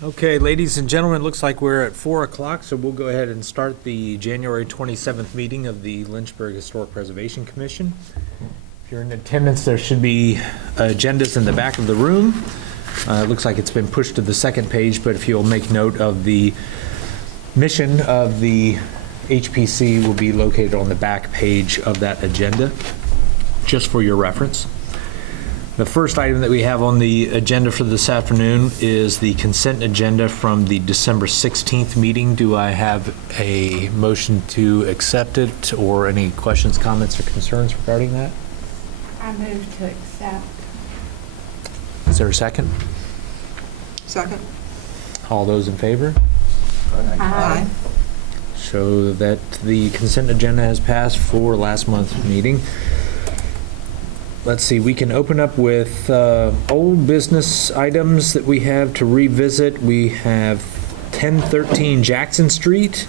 Okay, ladies and gentlemen, looks like we're at 4 o'clock, so we'll go ahead and start the January 27th meeting of the Lynchburg Historic Preservation Commission. If you're in attendance, there should be agendas in the back of the room. It looks like it's been pushed to the second page, but if you'll make note of the mission of the HPC will be located on the back page of that agenda, just for your reference. The first item that we have on the agenda for this afternoon is the consent agenda from the December 16th meeting. Do I have a motion to accept it or any questions, comments, or concerns regarding that? I move to accept. Is there a second? Second. All those in favor? Aye. So that the consent agenda has passed for last month's meeting. Let's see, we can open up with old business items that we have to revisit. We have 1013 Jackson Street.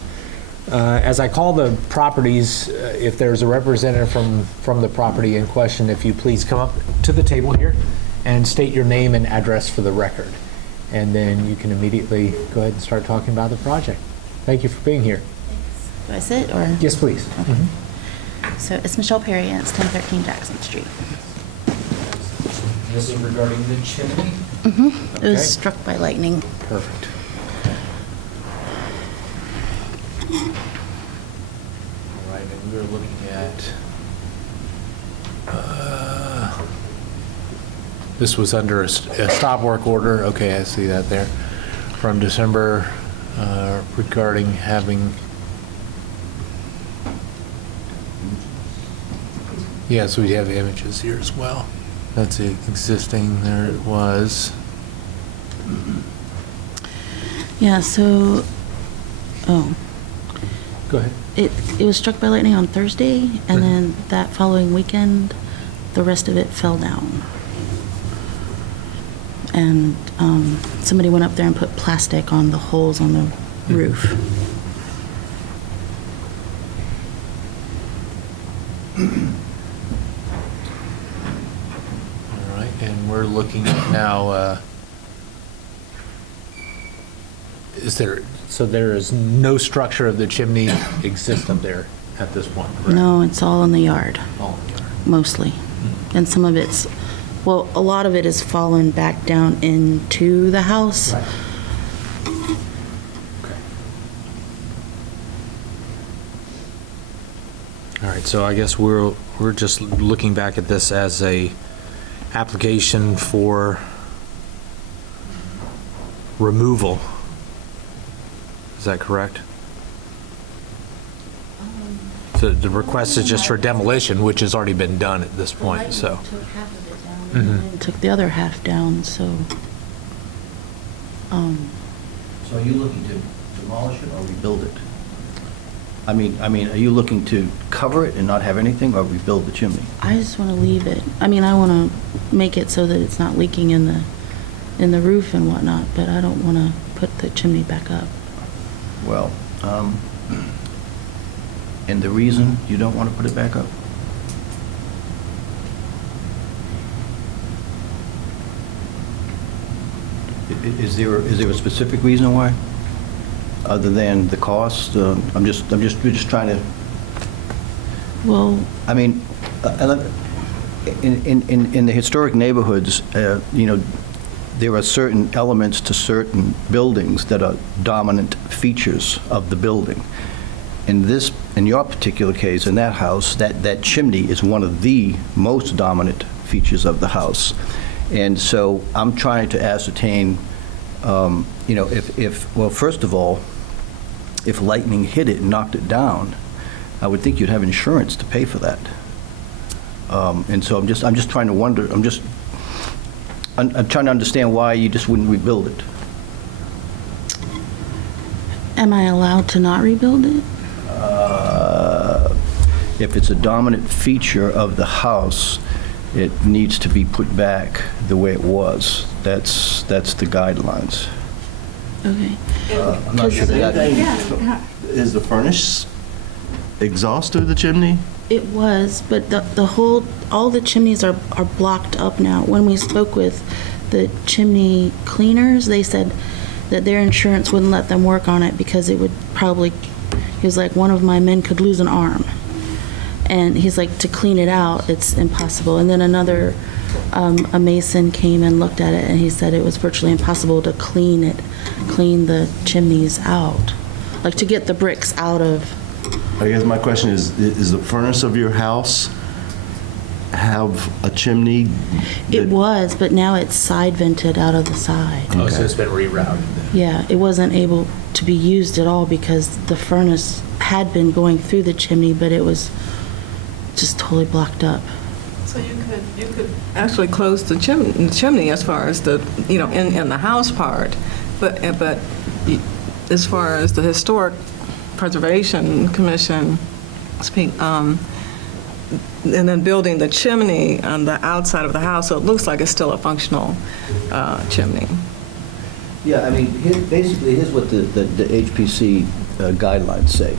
As I call the properties, if there's a representative from the property in question, if you please come up to the table here and state your name and address for the record. And then you can immediately go ahead and start talking about the project. Thank you for being here. Thanks. Do I sit or? Yes, please. Okay. So it's Michelle Perry and it's 1013 Jackson Street. This is regarding the chimney? Mm-hmm. Okay. It was struck by lightning. Perfect. All right, and we're looking at, this was under a stop work order. Okay, I see that there. From December regarding having, yes, we have images here as well. That's the existing, there it was. Yeah, so, oh. Go ahead. It was struck by lightning on Thursday, and then that following weekend, the rest of it fell down. And somebody went up there and put plastic on the holes on the roof. All right, and we're looking at now, so there is no structure of the chimney exist up there at this point, correct? No, it's all in the yard, All in the yard. mostly. And some of it's, well, a lot of it is fallen back down into the house. Right. Okay. All right, so I guess we're just looking back at this as a application for removal. Is that correct? So the request is just for demolition, which has already been done at this point, so. Took half of it down and took the other half down, so. So are you looking to demolish it or rebuild it? I mean, are you looking to cover it and not have anything, or rebuild the chimney? I just want to leave it. I mean, I want to make it so that it's not leaking in the roof and whatnot, but I don't want to put the chimney back up. Well, and the reason you don't want to put it back up? Is there a specific reason why? Other than the cost? We're just trying to. Well, I mean, in the historic neighborhoods, there are certain elements to certain buildings that are dominant features of the building. In your particular case, in that house, that chimney is one of the most dominant features of the house. And so I'm trying to ascertain, well, first of all, if lightning hit it and knocked it down, I would think you'd have insurance to pay for that. And so I'm just trying to wonder, I'm trying to understand why you just wouldn't rebuild it. am I allowed to not rebuild it? If it's a dominant feature of the house, it needs to be put back the way it was. That's the guidelines. Okay. I'm not sure that. Yeah. Is the furnace exhaust through the chimney? It was, but all the chimneys are blocked up now. When we spoke with the chimney cleaners, they said that their insurance wouldn't let them work on it because it would probably, he was like, one of my men could lose an arm. And he's like, to clean it out, it's impossible. And then another, a mason came and looked at it, and he said it was virtually impossible to clean the chimneys out, like to get the bricks out of. I guess my question is the furnace of your house have a chimney? It that- was, but now it's side vented out of the side. Oh, so it's been rerouted then. Yeah, it wasn't able to be used at all because the furnace had been going through the chimney, but it was just totally blocked up. So you could actually close the chimney as far as the, in the house part, but as far as the Historic Preservation Commission, and then building the chimney on the outside of the house, so it looks like it's still a functional chimney. Yeah, I mean, basically, here's what the HPC guidelines say.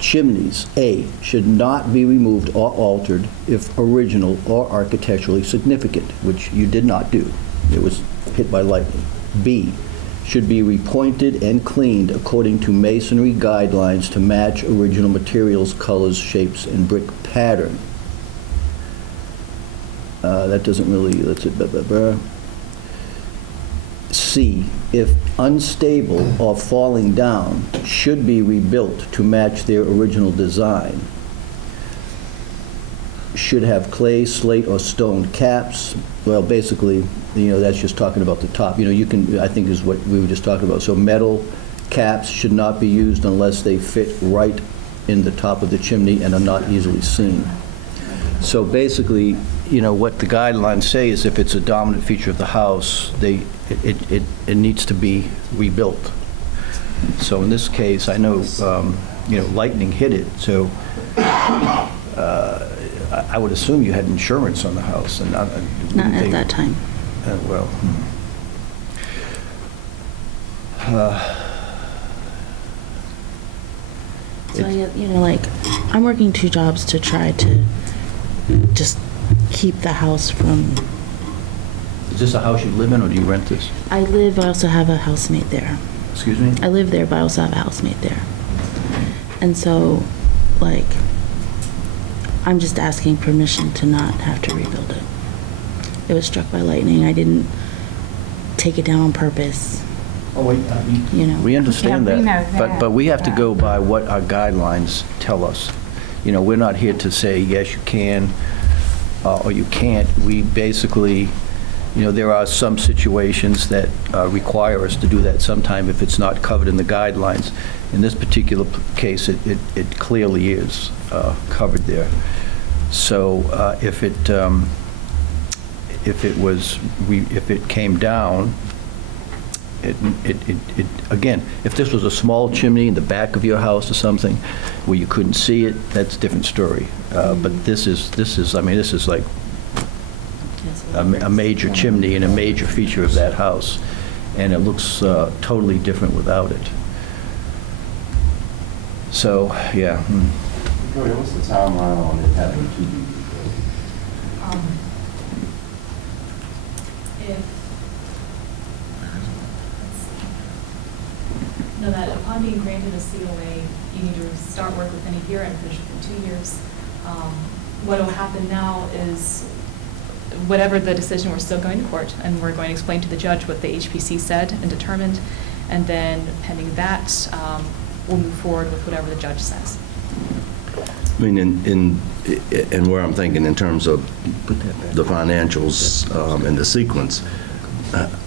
Chimneys, A, should not be removed or altered if original or architecturally significant, which you did not do. It was hit by lightning. B, should be repointed and cleaned according to masonry guidelines to match original materials, colors, shapes, and brick pattern. That doesn't really, that's it. C, if unstable or falling down, should be rebuilt to match their original design. Should have clay, slate, or stone caps. Well, basically, that's just talking about the top. You can, I think is what we were just talking about. So metal caps should not be used unless they fit right in the top of the chimney and are not easily seen. So basically, what the guidelines say is if it's a dominant feature of the house, it needs to be rebuilt. So in this case, I know, lightning hit it, so I would assume you had insurance on the house and not Not at that time. Well. So, I'm working 2 jobs to try to just keep the house from, Is this a house you live in, or do you rent this? I also have a housemate there. Excuse me? I live there, but I also have a housemate there. And so, I'm just asking permission to not have to rebuild it. It was struck by lightning. I didn't take it down on purpose, Oh, wait, we understand Yeah, we that, know that, but we have to yeah. go by what our guidelines tell us. We're not here to say, yes, you can, or you can't. We basically, there are some situations that require us to do that sometime if it's not covered in the guidelines. In this particular case, it clearly is covered there. So if it came down, again, if this was a small chimney in the back of your house or something where you couldn't see it, that's a different story. But this is like a major chimney and a major feature of that house, and it looks totally different without it. So, yeah. Victoria, what's the timeline on it having to be rebuilt? Know that upon being granted a COA, you need to start work within a year and finish within 2 years. What will happen now is, whatever the decision, we're still going to court, and we're going to explain to the judge what the HPC said and determined, and then pending that, we'll move forward with whatever the judge says. I mean, and where I'm thinking in terms of the financials and the sequence,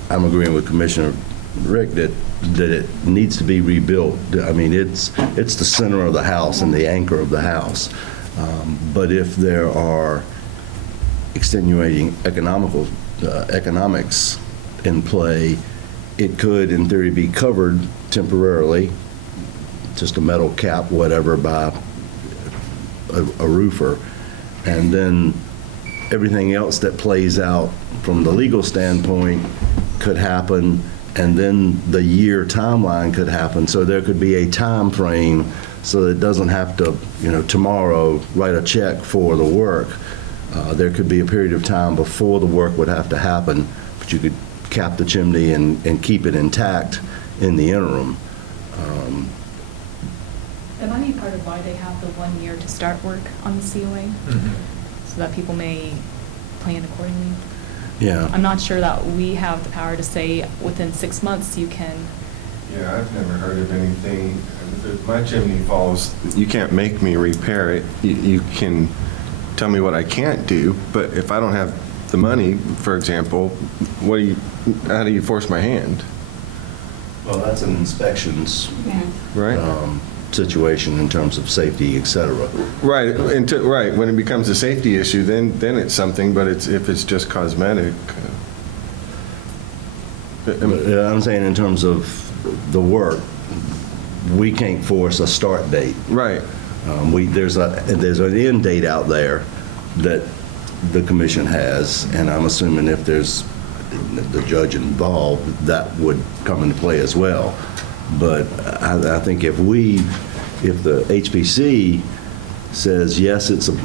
I'm agreeing with Commissioner Rick that it needs to be rebuilt. I mean, it's the center of the house and the anchor of the house. But if there are extenuating economics in play, it could, in theory, be covered temporarily, just a metal cap, whatever, by a roofer, and then everything else that plays out from the legal standpoint could happen, and then the year timeline could happen. So there could be a time frame so that it doesn't have to, tomorrow write a check for the work. There could be a period of time before the work would have to happen, but you could cap the chimney and keep it intact in the interim. That might be part of why they have the 1 year to start work on the COA, so that people may plan accordingly. Yeah. I'm not sure that we have the power to say within 6 months you can. Yeah, I've never heard of anything. If my chimney falls, you can't make me repair it. You can tell me what I can't do, but if I don't have the money, for example, how do you force my hand? Well, that's an inspections Right? situation in terms of safety, et cetera. Right, right. When it becomes a safety issue, then it's something, but if it's just cosmetic. I'm saying in terms of the work, we can't force a start date. Right. There's an end date out there that the commission has, and I'm assuming if there's the judge involved, that would come into play as well. But I think if the HPC says, yes, it's an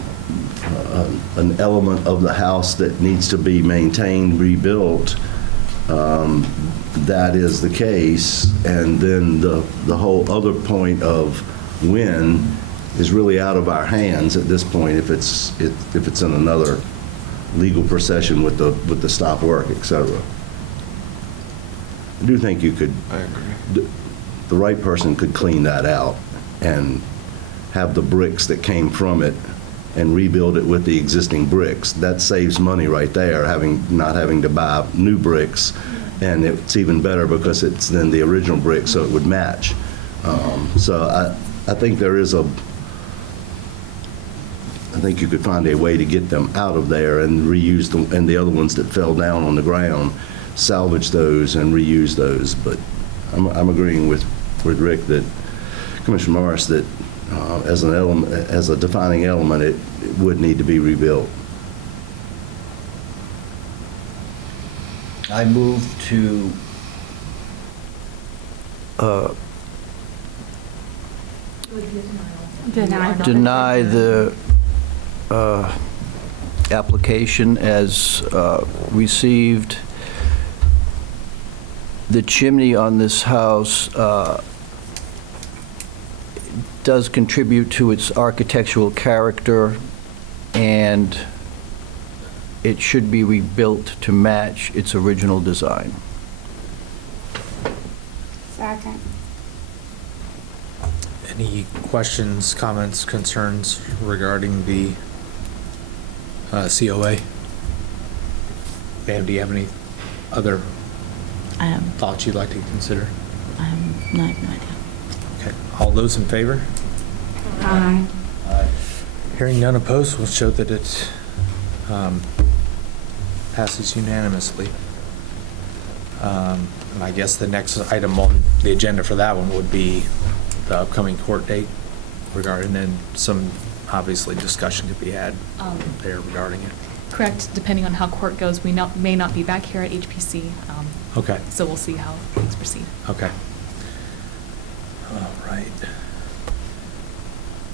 element of the house that needs to be maintained, rebuilt, that is the case, and then the whole other point of when is really out of our hands at this point if it's in another legal procession with the stop work, et cetera. I do think you could. I agree. The right person could clean that out and have the bricks that came from it and rebuild it with the existing bricks. That saves money right there, not having to buy new bricks. And it's even better because it's then the original brick, so it would match. So I think I think you could find a way to get them out of there and reuse them, and the other ones that fell down on the ground, salvage those and reuse those. But I'm agreeing with Rick that, Commissioner Morris, that as an element, as a defining element, it would need to be rebuilt. I move to deny the application as received. The chimney on this house does contribute to its architectural character, and it should be rebuilt to match its original design. Second. Any questions, comments, concerns regarding the COA? Pam, do you have any other I have thoughts you'd like to consider? no idea. Okay, all those in favor? Aye. Hearing none opposed will show that it passes unanimously. And I guess the next item on the agenda for that one would be the upcoming court date regarding, and some, obviously, discussion could be had there regarding it. Correct, depending on how court goes, we may not be back here at HPC. Okay. So we'll see how things proceed. Okay. All right.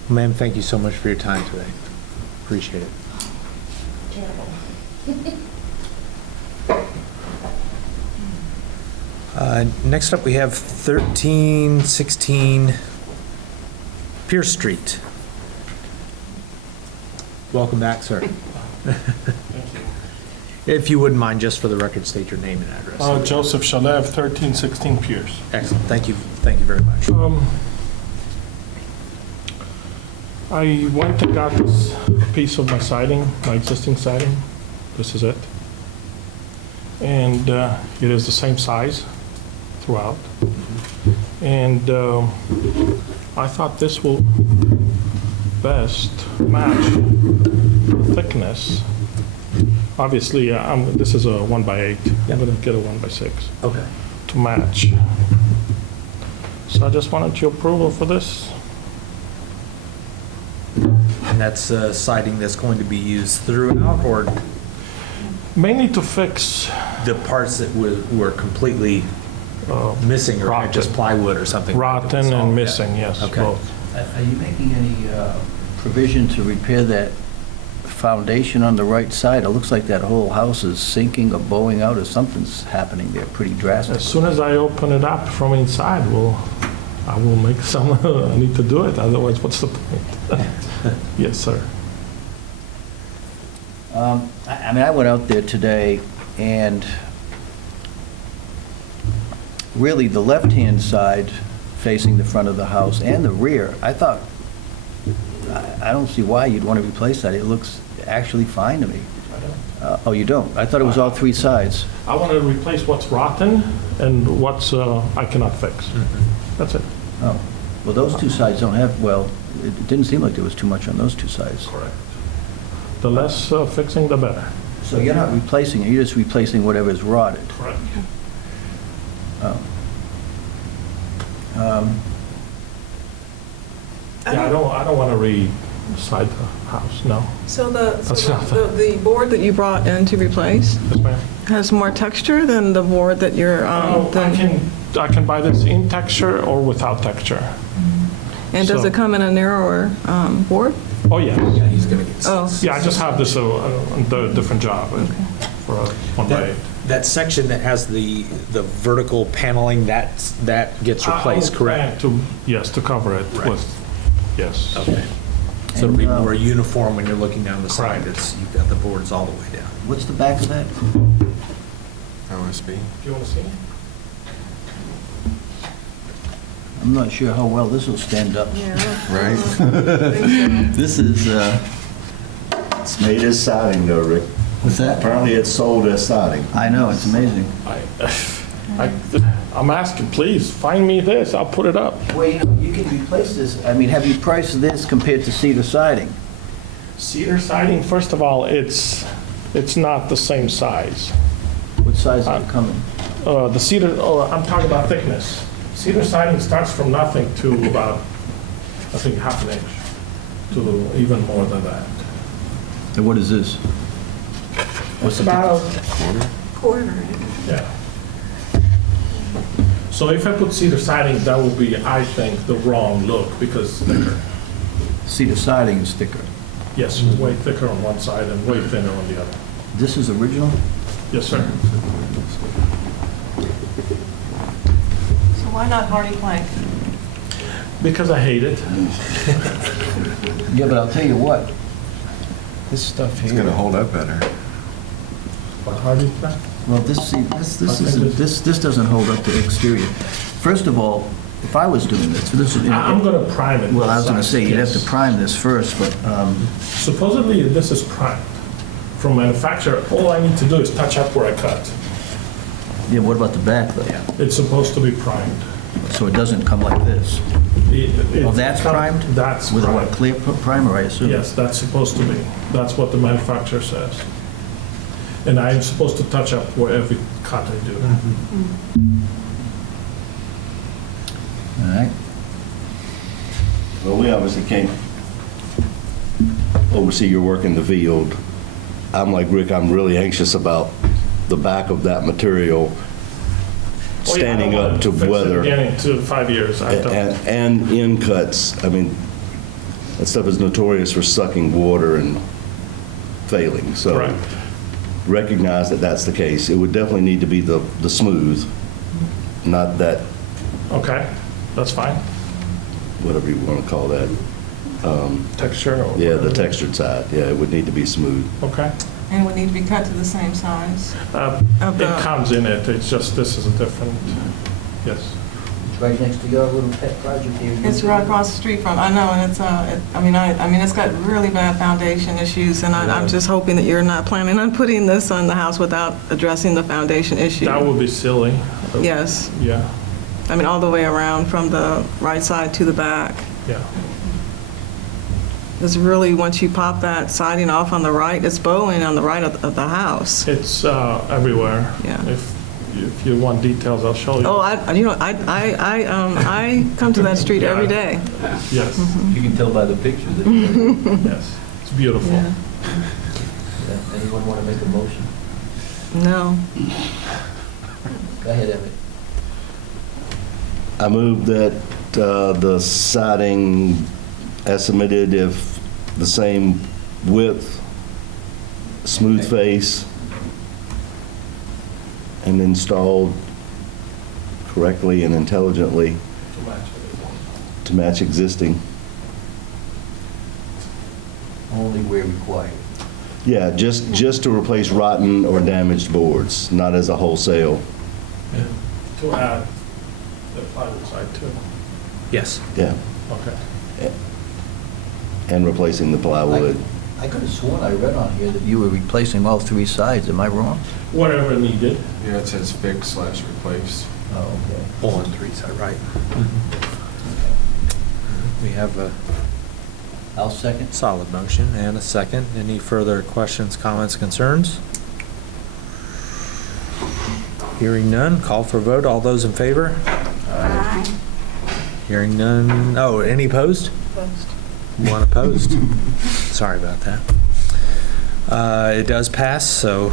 Ma'am, thank you so much for your time today. Appreciate it. Next up, we have 1316 Pierce Street. Welcome back, sir. If you wouldn't mind, just for the record, state your name and address. Joseph Shalev, 1316 Pierce. Excellent. Thank you. Thank you very much. I went and got this piece of my siding, my existing siding. This is it. And it is the same size throughout. And I thought this will best match the thickness. Obviously, this is a 1x8. I'm going to get a 1x6 Okay. to match. So I just wanted your approval for this. And that's siding that's going to be used throughout, or Mainly to fix the parts that were completely missing, or rotten. just plywood or something? rotten and missing, yes, Okay. both. Are you making any provision to repair that foundation on the right side. It looks like that whole house is sinking or bowing out, or something's happening there pretty As drastic. soon as I open it up from inside, I will make some, I need to do it, otherwise what's the point? Yes, sir. I mean, I went out there today, and really, the left-hand side facing the front of the house and the rear, I thought, I don't see why you'd want to replace that. It looks actually fine to me. Oh, you don't? I thought it was all three sides. I want to replace what's rotten and what's I cannot fix. That's it. Oh, well, those two sides don't have, well, it didn't seem like there was too much on those two sides. Correct. The less fixing, the better. So you're not replacing it, you're just replacing whatever's rotted. Correct. Oh. Yeah, I don't want to re-side the house, no. So That's not- the board that you brought in to replace Yes, ma'am. has more texture than the board that you're, I can buy this in texture or without texture. and does so- it come in a narrower board? Oh, yeah. He's gonna get. Oh, Yeah, I just have this a different job for a 1x8. That section that has the vertical paneling, that gets replaced, I will correct? plan yes, to cover it Right. with, yes. Okay. So it'll be And, more uniform when you're looking down the side. Correct. You've got the boards all the way down. What's the back of that? OSB. Do you want to see? I'm not sure how well this will stand up. Right? yeah. This is, it's made as siding though, Rick. What's that? Apparently it's sold as siding. I know, it's amazing. I'm asking, please, find me this, I'll put it up. Well, you can replace this, I mean, have you priced this compared to cedar siding? Cedar siding, first of all, it's not the same size. What size are you coming? The cedar, I'm talking about thickness. Cedar siding starts from nothing to about, I think, half an inch, to even more than that. And what is this? What's It's the about, Quarter. yeah. So if I put cedar siding, that would be, I think, the wrong look because it's thicker. Cedar siding is thicker. Yes, way thicker on one side and way thinner on the other. This is original? Yes, sir. So why not hardy plank? Because I hate it. Yeah, but I'll tell you what, this stuff It's gonna here, hold up better. What, hardy plank? well, this doesn't hold up to exterior. First of all, if I was doing this, I'm going to prime it. well, I was gonna both say, you'd have sides, to prime this first, but, Supposedly, this is primed. From manufacturer, all I need to do is touch up where I cut. yeah, what about the back though? It's supposed to be primed. So it doesn't come like this? Oh, that's primed? That's With a what, primed. clear primer, I assume? Yes, that's supposed to be. That's what the manufacturer says. And I'm supposed to touch up where every cut I do. All right. Well, we obviously can't oversee your work in the field. I'm like Rick, I'm really anxious about the back of that material Oh, yeah, I standing don't up wanna to fix it weather. again in 5 years. I don't. And end cuts. I mean, that stuff is notorious for sucking water and failing. So Correct. recognize that that's the case. It would definitely need to be the smooth, not that, Okay, that's fine. whatever you want to call that. Texture or Yeah, the whatever. textured side. Yeah, it would need to be smooth. Okay. And would need to be cut to the same size? Of It the- comes in it, it's just, this is a different, yes. It's right next to your little pet project here. It's right across the street from, I know, and it's, I mean, it's got really bad foundation issues, and I'm just hoping that you're not planning on putting this on the house without addressing the foundation issue. That would be silly. Yes, Yeah, I mean, all the way around from the right side to the back. yeah. It's really, once you pop that siding off on the right, it's bowing on the right of the house. It's everywhere. Yeah. If you want details, I'll show you. Oh, I come to that street every day. Yes, You can tell by the picture that, yes. It's beautiful. Yeah. anyone want to make a motion? No. Go ahead, Emmett. I move that the siding as submitted, if the same width smooth face, and installed correctly and intelligently to match existing. Only where required. Yeah, just to replace rotten or damaged boards, not as a wholesale. To add the plywood side too. Yes. Yeah, Okay. and replacing the plywood. I could have sworn I read on here that you were replacing all three sides. Am I wrong? Whatever needed. Yeah, it says fix/replace. Oh, okay. All on three, is that right? We have a I'll second. solid motion and a second. Any further questions, comments, concerns? Hearing none, call for vote. All those in favor? Aye. Hearing none. Oh, any opposed? One opposed. Sorry about that. It does pass, so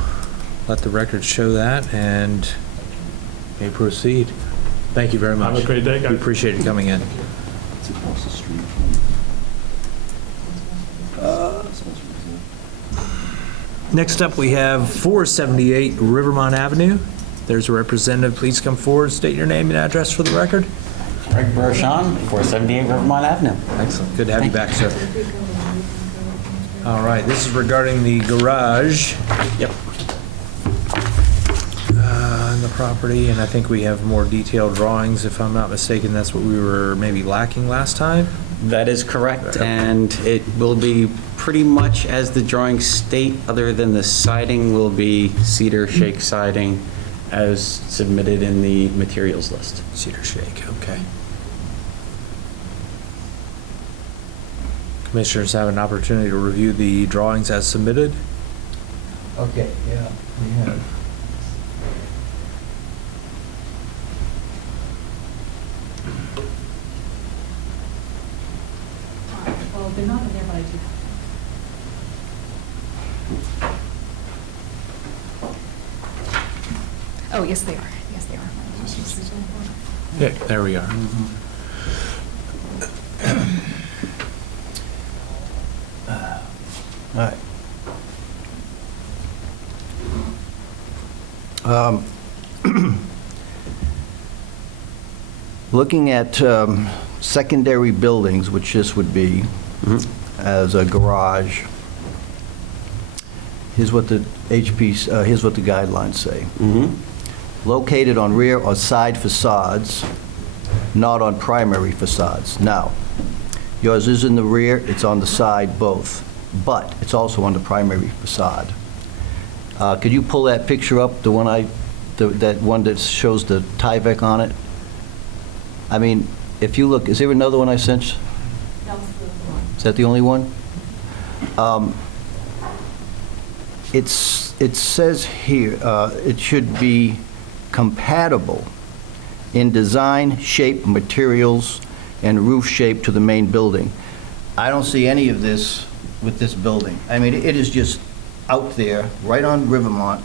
let the record show that, and may proceed. Thank you very much. Have a great day, guys. We appreciate you coming in. It's across the street. Next up, we have 478 Rivermont Avenue. There's a representative. Please come forward, state your name and address for the record. Greg Bershon, 478 Vermont Avenue. Excellent. Good to have you back, sir. All right, this is regarding the garage. Yep. On the property, and I think we have more detailed drawings. If I'm not mistaken, that's what we were maybe lacking last time. That is correct, and it will be pretty much as the drawings state, other than the siding will be cedar shake siding as submitted in the materials list. Cedar shake, okay. Commissioners have an opportunity to review the drawings as submitted. Okay, yeah, we have. Well, they're not in there, but I do. Oh, yes, they are. Yes, they are. Yeah, there we are. All right. Looking at secondary buildings, which this would be, as a garage, here's what the here's what the guidelines say. Located on rear or side facades, not on primary facades. Now, yours is in the rear, it's on the side, both, but it's also on the primary facade. Could you pull that picture up, the one that one that shows the Tyvek on it? I mean, if you look, is there another one I sent? That was the one. Is that the only one? It says here, it should be compatible in design, shape, materials, and roof shape to the main building. I don't see any of this with this building. I mean, it is just out there, right on Rivermont,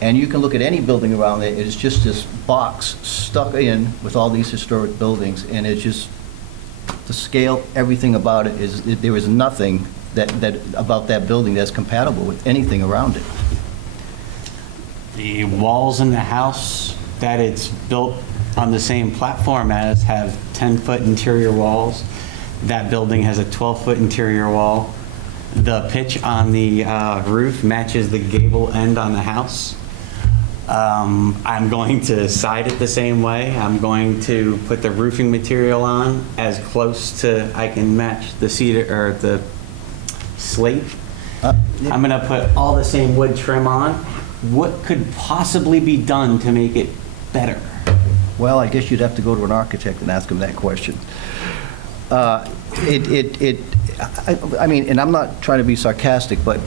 and you can look at any building around there, it is just this box stuck in with all these historic buildings, and it's just, the scale, everything about it is, there is nothing that about that building that's compatible with anything around it. The walls in the house that it's built on the same platform as have 10-foot interior walls. That building has a 12-foot interior wall. The pitch on the roof matches the gable end on the house. I'm going to side it the same way. I'm going to put the roofing material on as close to I can match the cedar or the slate. I'm going to put all the same wood trim on. What could possibly be done to make it better? Well, I guess you'd have to go to an architect and ask him that question. I mean, and I'm not trying to be sarcastic, but,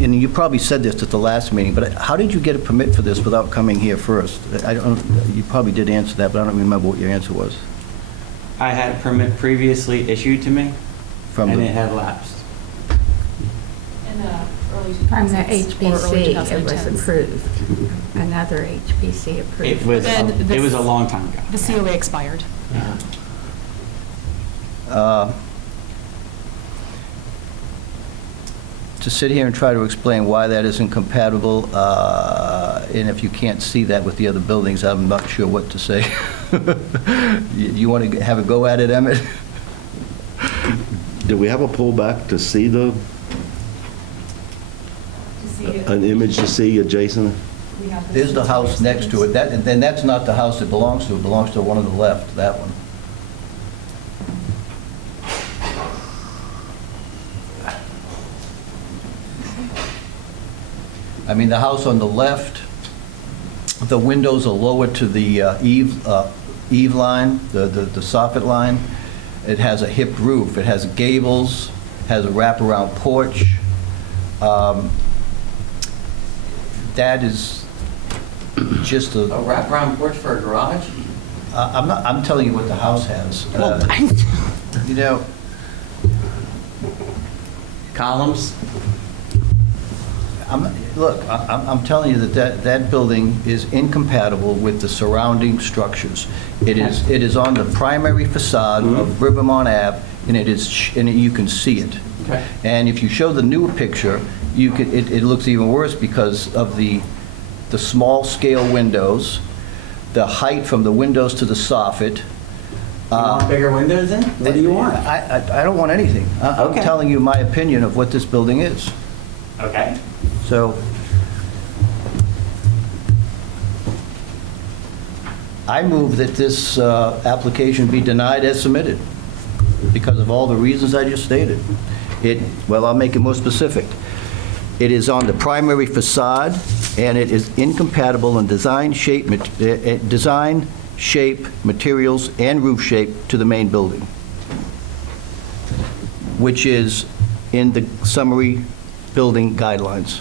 and you probably said this at the last meeting, but how did you get a permit for this without coming here first? I don't, you probably did answer that, but I don't remember what your answer was. I had a permit previously issued to me, From and the- it had lapsed. In the early 2000s. From the or early HBC, it was 2010s. approved. Another HBC approved. It was, And it was a this- long time ago. The COA expired. to sit here and try to explain why that isn't compatible, and if you can't see that with the other buildings, I'm not sure what to say. You want to have a go at it, Emmett? Do we have a pullback to see To see it, an image to see adjacent? we have this There's the house next to it. Then that's not the house it belongs to. It belongs to one on the left, that one. I mean, the house on the left, the windows are lower to the eave line, the soffit line. It has a hipped roof. It has gables, has a wraparound porch. That is just A wraparound porch for a garage? I'm telling you what the house has. You know, Columns? I'm telling you that building is incompatible with the surrounding structures. It is on the primary facade of Vermont Ave, and you can see it. Okay. And if you show the newer picture, it looks even worse because of the small scale windows, the height from the windows to the soffit. You want bigger windows in? What do you want? I don't want anything. I'm Okay. telling you my opinion of what this building is. Okay. So I move that this application be denied as submitted because of all the reasons I just stated. Well, I'll make it more specific. It is on the primary facade, and it is incompatible in design, shape, materials, and roof shape to the main building, which is in the summary building guidelines.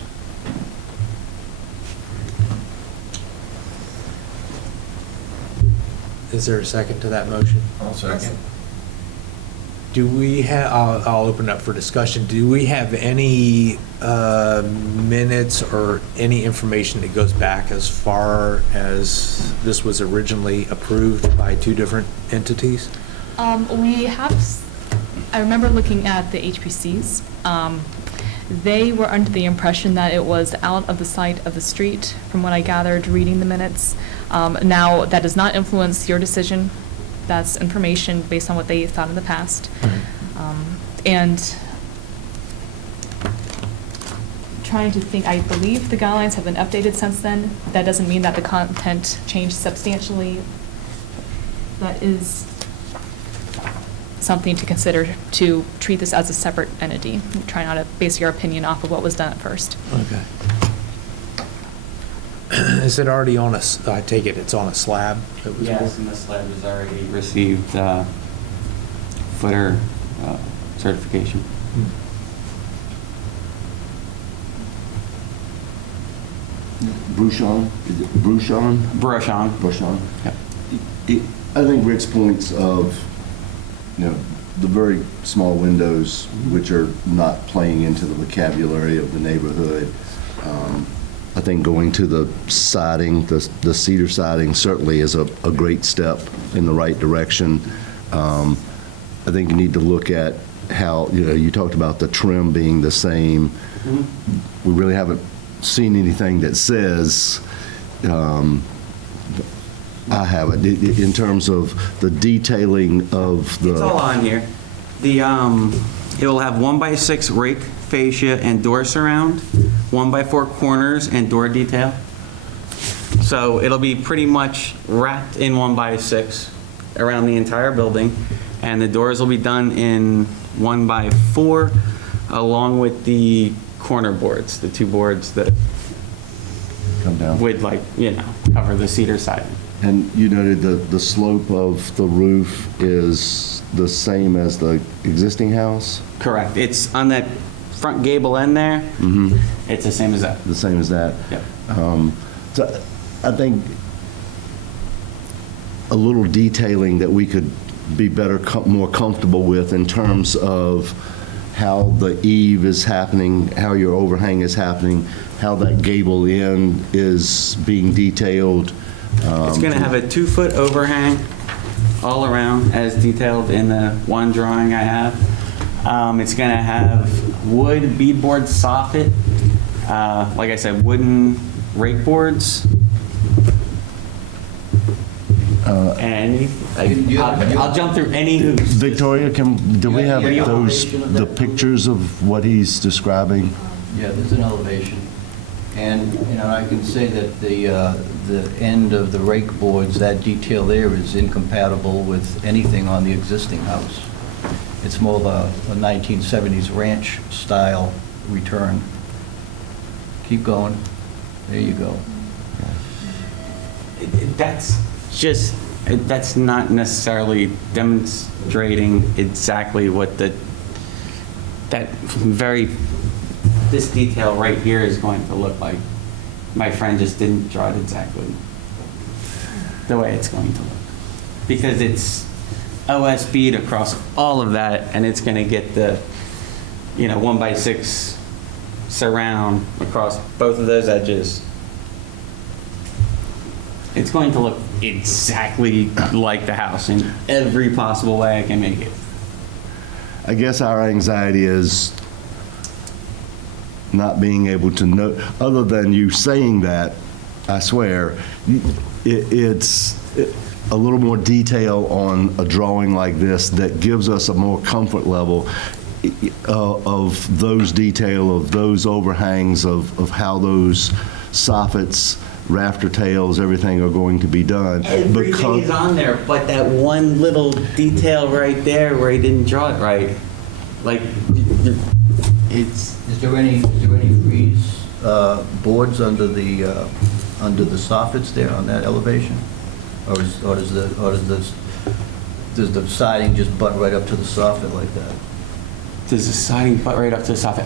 Is there a second to that motion? I'll second. Do we have, I'll open up for discussion. Do we have any minutes or any information that goes back as far as this was originally approved by two different entities? We have, I remember looking at the HPCs. They were under the impression that it was out of the sight of the street, from what I gathered reading the minutes. Now, that does not influence your decision. That's information based on what they thought in the past. And trying to think, I believe the guidelines have been updated since then. That doesn't mean that the content changed substantially. That is something to consider, to treat this as a separate entity. Try not to base your opinion off of what was done at first. Okay. Is it already on I take it it's on a slab? That was Yes, and the slab has already received footer certification. Bruchon? Is it Bruchon? Brush on. Bruchon? Yep. I think Rick's points of, the very small windows, which are not playing into the vocabulary of the neighborhood. I think going to the siding, the cedar siding certainly is a great step in the right direction. I think you need to look at how, you talked about the trim being the same. Mm-hmm. We really haven't seen anything that says, I haven't, in terms of the detailing of the... It's all on here. It will have 1x6 rake, fascia, and door surround, 1x4 corners, and door detail. So it'll be pretty much wrapped in 1x6 around the entire building, and the doors will be done in 1x4, along with the corner boards, the two boards that Come down. would cover the cedar siding. And you noted the slope of the roof is the same as the existing house? Correct. It's on that front gable end there. Mm-hmm. It's the same as that. The same as that? Yep. So I think a little detailing that we could be more comfortable with in terms of how the eave is happening, how your overhang is happening, how that gable end is being detailed. It's going to have a 2-foot overhang all around, as detailed in the one drawing I have. It's going to have wood beadboard soffit, like I said, wooden rake boards. And I'll jump through any hoops. Victoria, do we have Yeah. the pictures of what he's describing? Yeah, there's an elevation. And, I can say that the end of the rake boards, that detail there is incompatible with anything on the existing house. It's more of a 1970s ranch style return. Keep going. There you go. That's not necessarily demonstrating exactly what this detail right here is going to look like. My friend just didn't draw it exactly the way it's going to look. Because it's OSB'd across all of that, and it's going to get the, 1x6 surround across both of those edges. It's going to look exactly like the house in every possible way I can make it. I guess our anxiety is not being able to know, other than you saying that, I swear, it's a little more detail on a drawing like this that gives us a more comfort level of those detail, of those overhangs, of how those soffits, rafter tails, everything are going to be done. Everything is on there, but that one little detail right there where he didn't draw it right, like, it's... Is there any frieze boards under the soffits there on that elevation? Or does the siding just butt right up to the soffit like that? Does the siding butt right up to the soffit?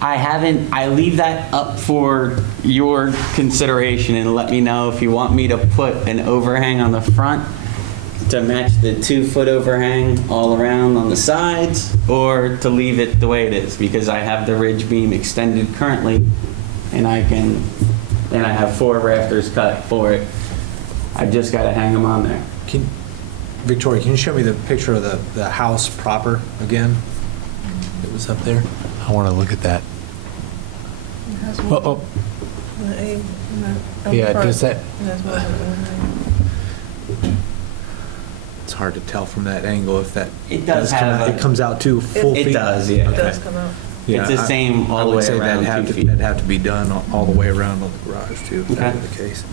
I leave that up for your consideration, and let me know if you want me to put an overhang on the front to match the 2-foot overhang all around on the sides, or to leave it the way it is, because I have the ridge beam extended currently, and I have 4 rafters cut for it. I've just got to hang them on there. Victoria, can you show me the picture of the house proper again? It was up there. I want to look at that. Yeah, does that... It's hard to tell from that angle if that... It does come have out, it comes out to full feet. It does, yeah. Okay. It does come out. Yeah, It's the same all the I would way say around, that'd 2 feet. have to be done all the way around on the garage too, if that Okay. were the case.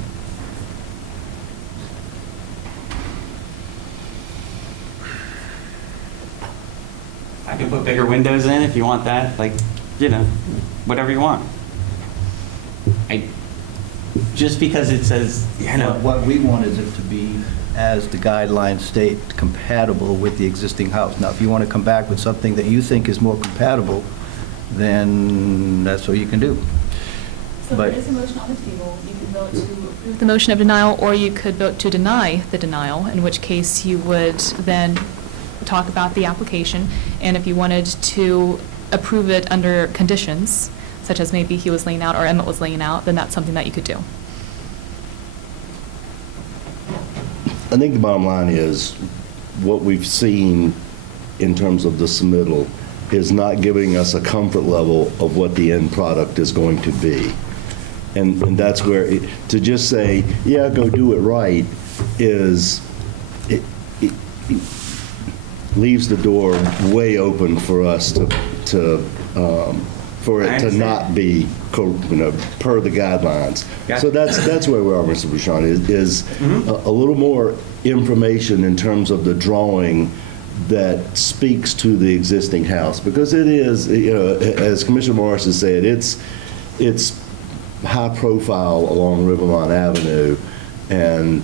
I can put bigger windows in if you want that, like, whatever you want. Just because it says, What we want is it to be, as the guidelines state, compatible with the existing house. Now, if you want to come back with something that you think is more compatible, then that's what you can do. So there is a motion on the table. You can vote to approve the motion of denial, or you could vote to deny the denial, in which case you would then talk about the application, and if you wanted to approve it under conditions, such as maybe he was laying out or Emmett was laying out, then that's something that you could do. I think the bottom line is, what we've seen in terms of the submittal is not giving us a comfort level of what the end product is going to be. And that's where, to just say, yeah, go do it right, it leaves the door way open for us for it to not be, per the guidelines. Gotcha. So that's where we are, Mr. Bouchon, is a little more information in terms of the drawing that speaks to the existing house, because it is, as Commissioner Morris has said, it's high profile along Rivermont Avenue, and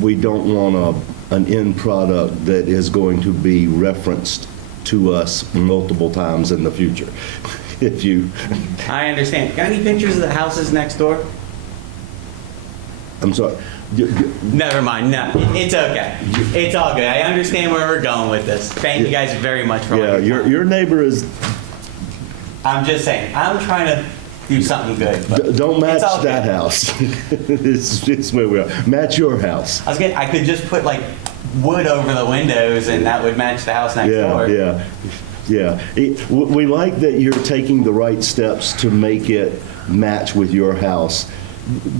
we don't want an end product that is going to be referenced to us multiple times in the future. If you... I understand. Got any pictures of the houses next door? I'm sorry. Never mind. No, it's okay. It's all good. I understand where we're going with this. Thank you guys very much for Yeah, your neighbor is... I'm just saying, I'm trying to do something good. but Don't match it's all that good. house. It's where we are. Match your house. I could just put like wood over the windows, and that would match the house next Yeah, door. yeah. We like that you're taking the right steps to make it match with your house.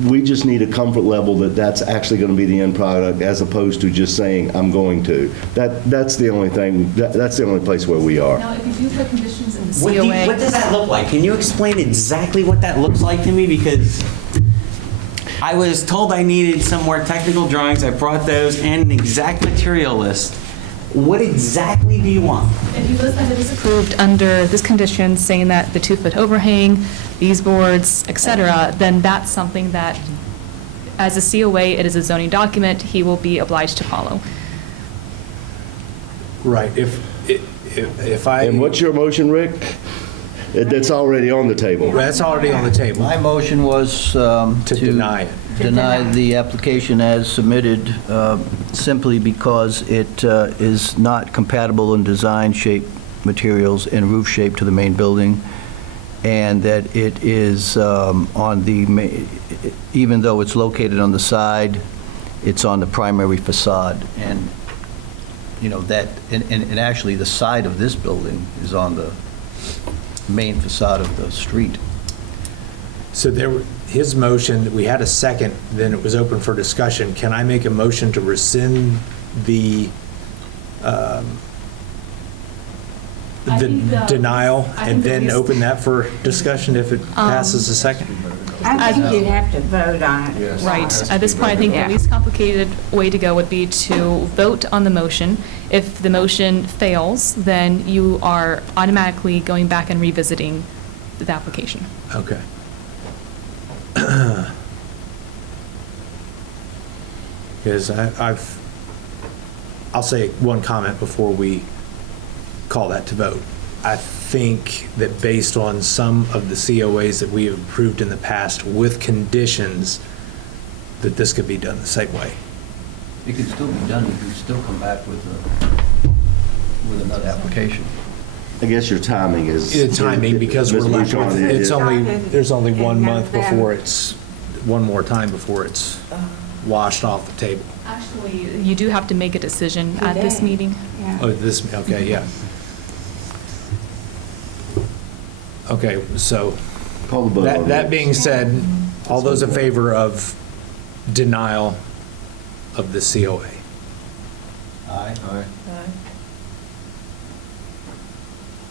We just need a comfort level that that's actually going to be the end product, as opposed to just saying, I'm going to. That's the only thing, that's the only place where we are. Now, if you do put conditions in the What, COA. what does that look like? Can you explain exactly what that looks like to me? Because I was told I needed some more technical drawings. I brought those and an exact material list. What exactly do you want? If you list that it is approved under this condition, saying that the 2-foot overhang, these boards, et cetera, then that's something that, as a COA, it is a zoning document, he will be obliged to follow. Right, if I. And what's your motion, Rick? That's already on the table. That's already on the table. My motion was To deny it. Deny the application as submitted simply because it is not compatible in design, shape, materials, and roof shape to the main building, and that it is on the, even though it's located on the side, it's on the primary facade. And, you know, that, and actually the side of this building is on the main facade of the street. So his motion, we had a second, then it was open for discussion. Can I make a motion to rescind the denial and then open that for discussion if it passes a second? I think you'd have to vote on it. Right. At this point, I think the least complicated way to go would be to vote on the motion. If the motion fails, then you are automatically going back and revisiting the application. Okay. Because I'll say one comment before we call that to vote. I think that based on some of the COAs that we have approved in the past with conditions, that this could be done the same way. It can still be done, you can still come back with another application. I guess your timing is. The timing, because we're Mr. left with, Bouchard, it's only, there's only 1 In month before November. it's, one more time before it's washed off the table. Actually, you do have to make a decision at this Today. meeting. Yeah. Oh, this, okay, yeah. Okay, so Call the vote on that this. being said, all those in favor of denial of the COA? Aye.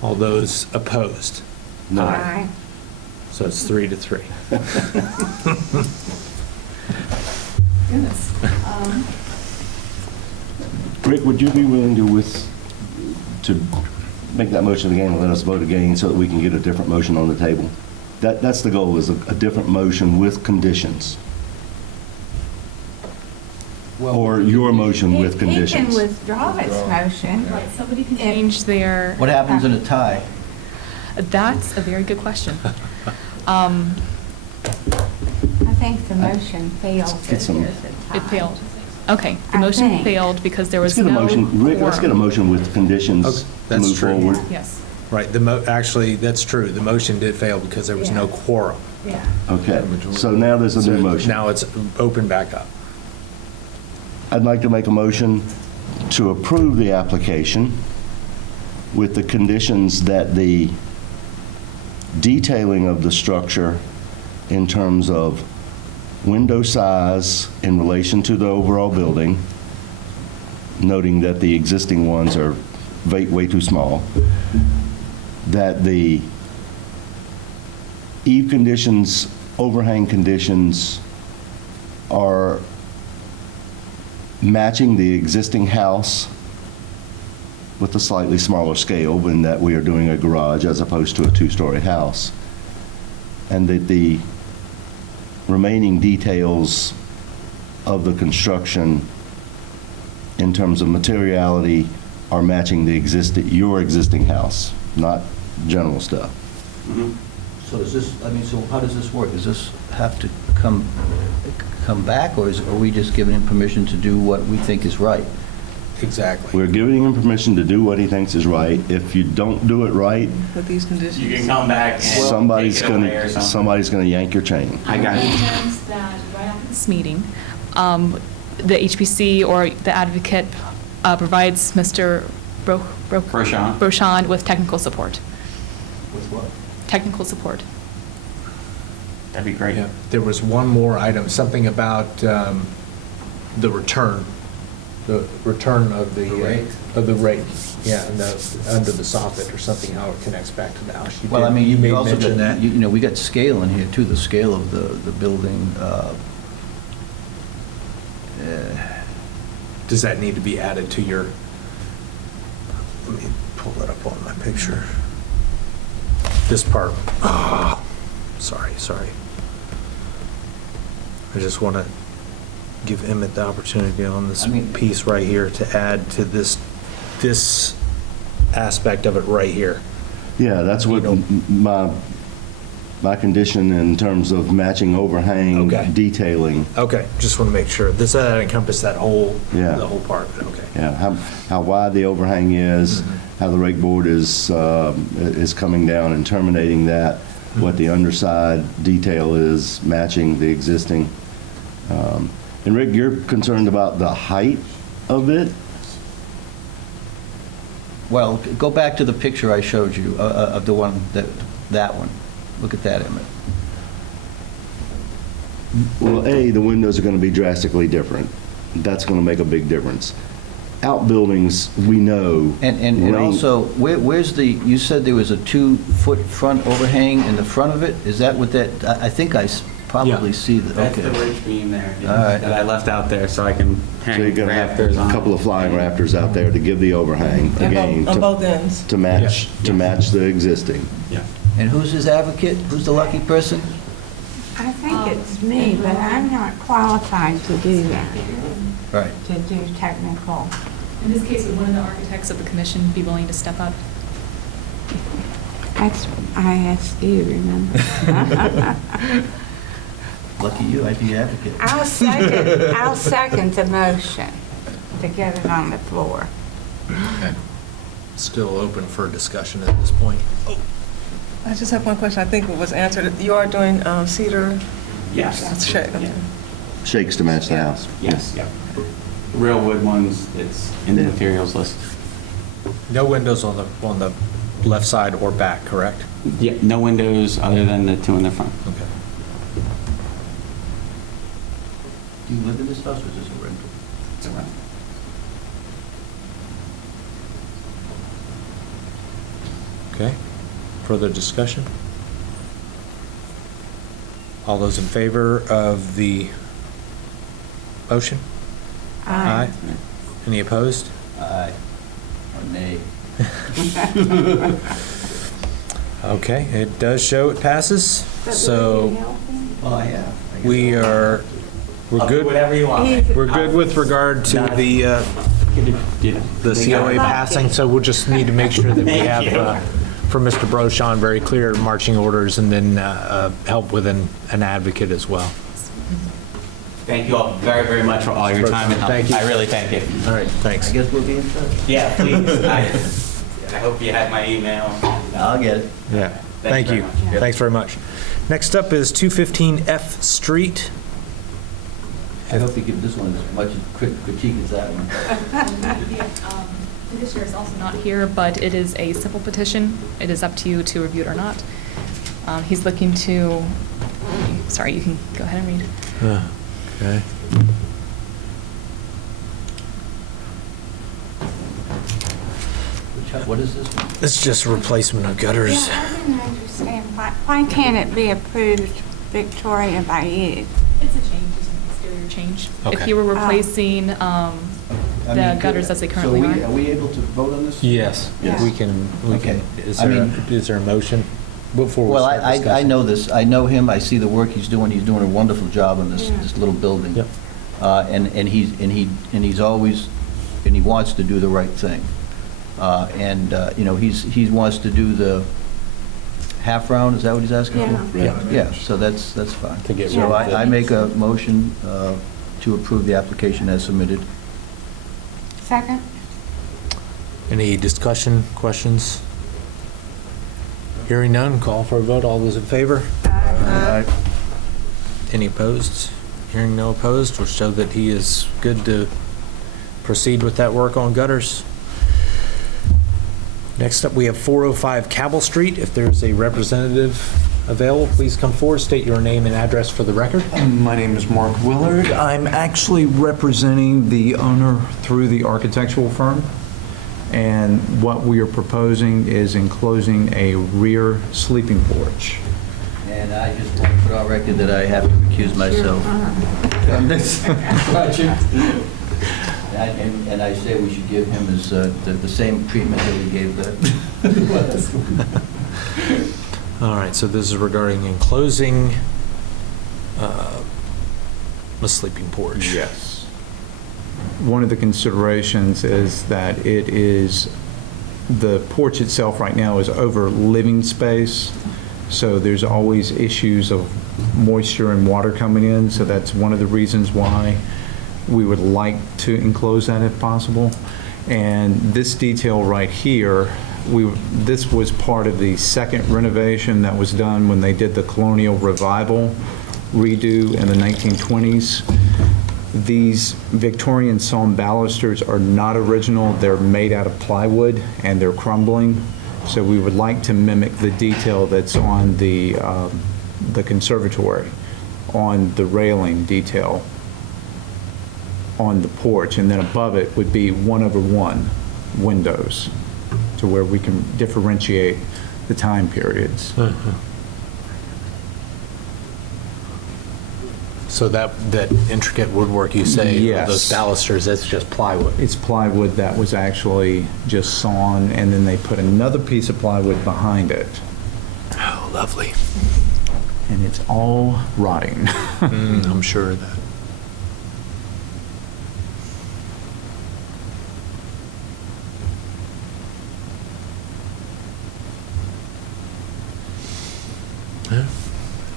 All those opposed? No. Aye. So it's 3-3. Goodness. Rick, would you be willing to make that motion again and let us vote again so that we can get a different motion on the table? That's the goal, is a different motion with conditions. Or your motion with He can conditions. withdraw his motion. Right, somebody can change their, What happens in a tie? that's a very good question. I think the motion fails. Let's get some- if there's a tie. It failed. Okay, the I motion think. failed because there Let's was get a no motion, Rick, let's get a quorum. motion with conditions Okay, to that's move true. forward. Yes. Right, actually, that's true. The motion did fail because there was no Yeah. quorum. Yeah. Okay, so now there's a new So motion. now it's open back up. I'd like to make a motion to approve the application with the conditions that the detailing of the structure in terms of window size in relation to the overall building, noting that the existing ones are way too small, that the eave conditions, overhang conditions are matching the existing house with a slightly smaller scale, in that we are doing a garage as opposed to a two-story house. And that the remaining details of the construction in terms of materiality are matching your existing house, not general stuff. So is this, so how does this work? Does this have to come back, or are we just giving him permission to do what we think is right? Exactly. We're giving him permission to do what he thinks is right. If you don't do it right, With these conditions. You can come back and somebody's take it away or gonna, something. somebody's gonna yank your chain. I got you. That right after this meeting, the HPC or the advocate provides Mr. Brochon. Brochon with technical support. With what? Technical support. That'd be great. Yeah, there was one more item, something about the return of the. rate? Of the rate, yeah, and under the soffit or something, how it connects back to the house. Well, I mean, You made you also mention got, that. you know, we got scale in here too, the scale of the building. Does that need to be added to your, let me pull that up on my picture. This part, sorry. I just want to give Emmett the opportunity on this I mean- piece right here to add to this aspect of it right here. Yeah, that's what You know- my condition in terms of matching overhang Okay. detailing. Okay, just want to make sure. Does that encompass that whole, Yeah. the whole part of it? Okay. Yeah, how wide the overhang is, how the rake board is coming down and terminating that, what the underside detail is matching the existing. And Rick, you're concerned about the height of it? Well, go back to the picture I showed you of the one, that one. Look at that, Emmett. Well, A, the windows are going to be drastically different. That's going to make a big difference. Outbuildings, we know. And rain- also, where's the, you said there was a 2-foot front overhang in the front of it? Is that what that, I think I probably Yeah. see that, That's the okay. ridge beam there All right. that I left out there so I can So you're hang going to have rafters on. a couple of flying rafters out there to give the overhang, again, On both ends. to match the existing. Yeah. And who's his advocate? Who's the lucky person? I think it's me, but I'm not qualified to do that, Right. to do technical. In this case, would one of the architects of the commission be willing to step up? That's, I asked you, remember? Lucky you, I'd be advocate. I'll second the motion to get it on the floor. Still open for discussion at this point. I just have one question. I think it was answered. You are doing cedar? Yes. That's shake. Yeah. Shakes to match the house. Yes, yeah. Real wood ones, it's in the materials list. No windows on the left side or back, correct? Yeah, no windows other than the two in the front. Okay. Do you live in this house or is this a rental? It's a rent. Okay. Further discussion? All those in favor of the motion? Aye. Any opposed? Aye. Or nay? Okay, it does show it passes, so Well, I have. we are, we're I'll do good. whatever you want. We're good with regard to the COA passing, so we'll just need to make sure that we Thank you. have, for Mr. Brochon, very clear marching orders, and then help with an advocate as well. Thank you all very, very much for all your time and help. Thank you. I really thank you. All right, thanks. I guess we'll be in touch. Yeah, please. I hope you had my email. I'll get it. Yeah, thank you. very much. Thanks very much. Next up is 215 F Street. I hope you give this one as much critique as that one. The petitioner is also not here, but it is a simple petition. It is up to you to review it or not. He's looking to, sorry, you can go ahead and read. Okay. What is this one? It's just a replacement of gutters. Yeah, I didn't understand, why can't it be approved, Victoria, by you? It's a change, it's an exterior change. If Okay. you were replacing I the mean, gutters as they currently So are. are we able to vote on this? Yes, Yes. we can, Okay. is I there, mean- is there a motion before we Well, start I discussing? know this, I know him, I see the work he's doing a wonderful job on this, Yeah. this little building. Yep. And he's always, and he wants to do the right thing. You know, he wants to do the half round, is that what he's asking for? Yeah. Yeah, so that's fine. To get So rid of I the- make a motion to approve the application as submitted. Second? Any discussion, questions? Hearing none, call for a vote. All those in favor? Any opposed? Hearing no opposed, will show that he is good to proceed with that work on gutters. Next up, we have 405 Cabell Street. If there's a representative available, please come forward, state your name and address for the record. My name is Mark Willard. I'm actually representing the owner through the architectural firm. And what we are proposing is enclosing a rear sleeping porch. And I just want to put on record that I have to recuse myself on this project. And I say we should give him his, the same treatment that we gave the last one. All right, so this is regarding enclosing a sleeping porch. Yes. One of the considerations is that it is, the porch itself right now is over living space, so there's always issues of moisture and water coming in, so that's one of the reasons why we would like to enclose that if possible. And this detail right here, this was part of the second renovation that was done when they did the Colonial Revival redo in the 1920s. These Victorian sawn balusters are not original. They're made out of plywood and they're crumbling. So we would like to mimic the detail that's on the conservatory, on the railing detail on the porch, and then above it would be 1/1 windows to where we can differentiate the time periods. So that intricate woodwork you say, Yes. those balusters, that's just plywood? It's plywood that was actually just sawn, and then they put another piece of plywood behind it, Oh, lovely. and it's all rotting. I'm sure of that.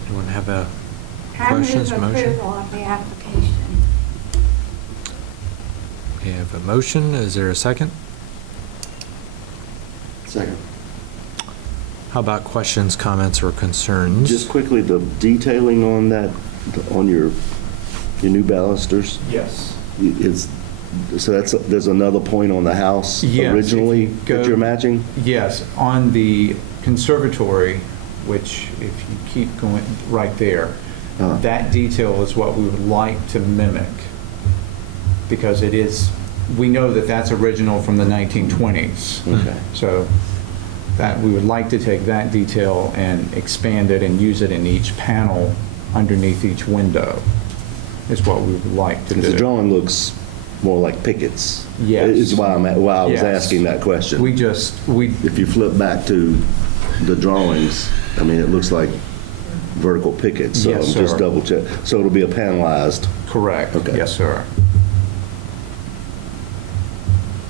Anyone have a I move questions, motion? approval of the application. We have a motion. Is there a second? Second. How about questions, comments, or concerns? Just quickly, the detailing on that, on your new balusters, Yes. there's another point on the house Yes, originally if you go- that you're matching? Yes, on the conservatory, which if you keep going right there, that detail is what we would like to mimic, because it is, we know that that's original from the 1920s. Okay. So that, we would like to take that detail and expand it and use it in each panel underneath each window, is what we would like to do. Because the drawing looks more like pickets. Yes. Is why I was Yes. asking that question. We If you flip back to the drawings, I mean, it looks like vertical pickets, so Yes, I'm just sir. double check. So it'll be a panelized. correct. Okay. Yes, sir.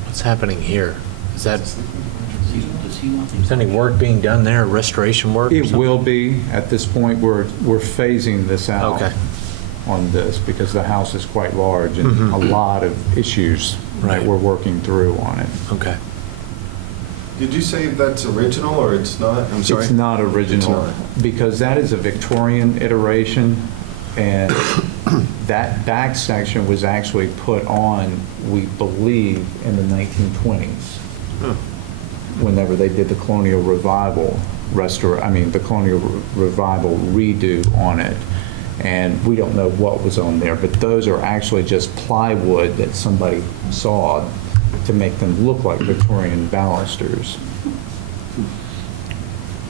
What's happening here? Is that, Does he want is any work being done there, restoration work or It something? will be. At this point, we're phasing this out Okay. on this because the house is quite large and a lot of issues Right. that we're working through on it. Okay. Did you say that's original or it's not? I'm sorry. It's not original It's because that is a Victorian iteration, and that back section was actually put on, we believe, in the 1920s. Whenever they did the Colonial Revival the Colonial Revival redo on it. And we don't know what was on there, but those are actually just plywood that somebody sawed to make them look like Victorian balusters.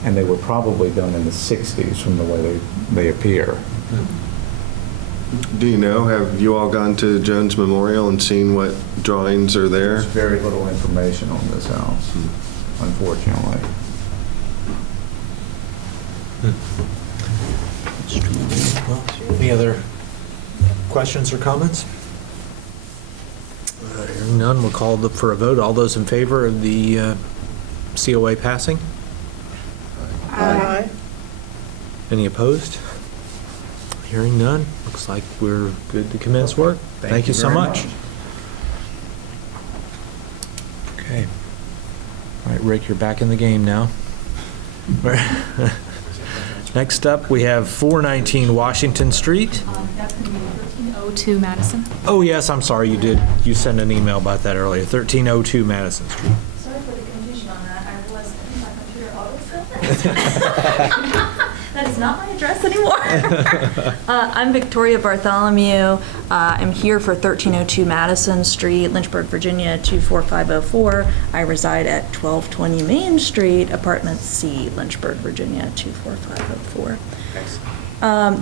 And they were probably done in the 60s from the way they appear. Do you know, have you all gone to Jones Memorial and seen what drawings are there? There's very little information on this house, unfortunately. Any other questions or comments? Hearing none, we'll call for a vote. All those in favor of the COA passing? Aye. Any opposed? Hearing none, looks like we're good to commence work. Thank you so very much. Okay. All right, Rick, you're back in the game now. Next up, we have 419 Washington Street. That's going to be 1308 1302 Madison. Oh, yes, I'm sorry, you did. You sent an email about that earlier. 1302 Madison Street. Sorry for the confusion on that. I realized I think my computer autofilled it. That is not my address anymore. I'm Victoria Bartholomew. I'm here for 1302 Madison Street, Lynchburg, Virginia, 24504. I reside at 1220 Main Street, Apartment C, Lynchburg, Virginia, 24504.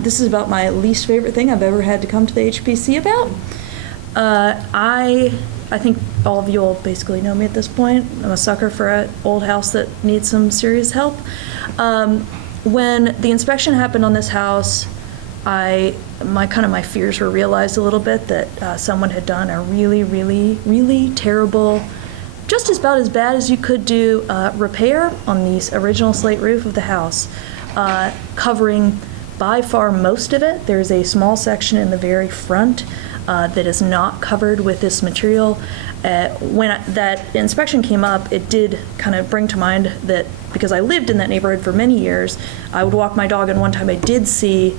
This is about my least favorite thing I've ever had to come to the HPC about. I think all of you all basically know me at this point. I'm a sucker for an old house that needs some serious help. When the inspection happened on this house, my fears were realized a little bit that someone had done a really, really, really terrible, just about as bad as you could do, repair on the original slate roof of the house, covering by far most of it. There's a small section in the very front that is not covered with this material. When that inspection came up, it did kind of bring to mind that because I lived in that neighborhood for many years, I would walk my dog, and one time I did see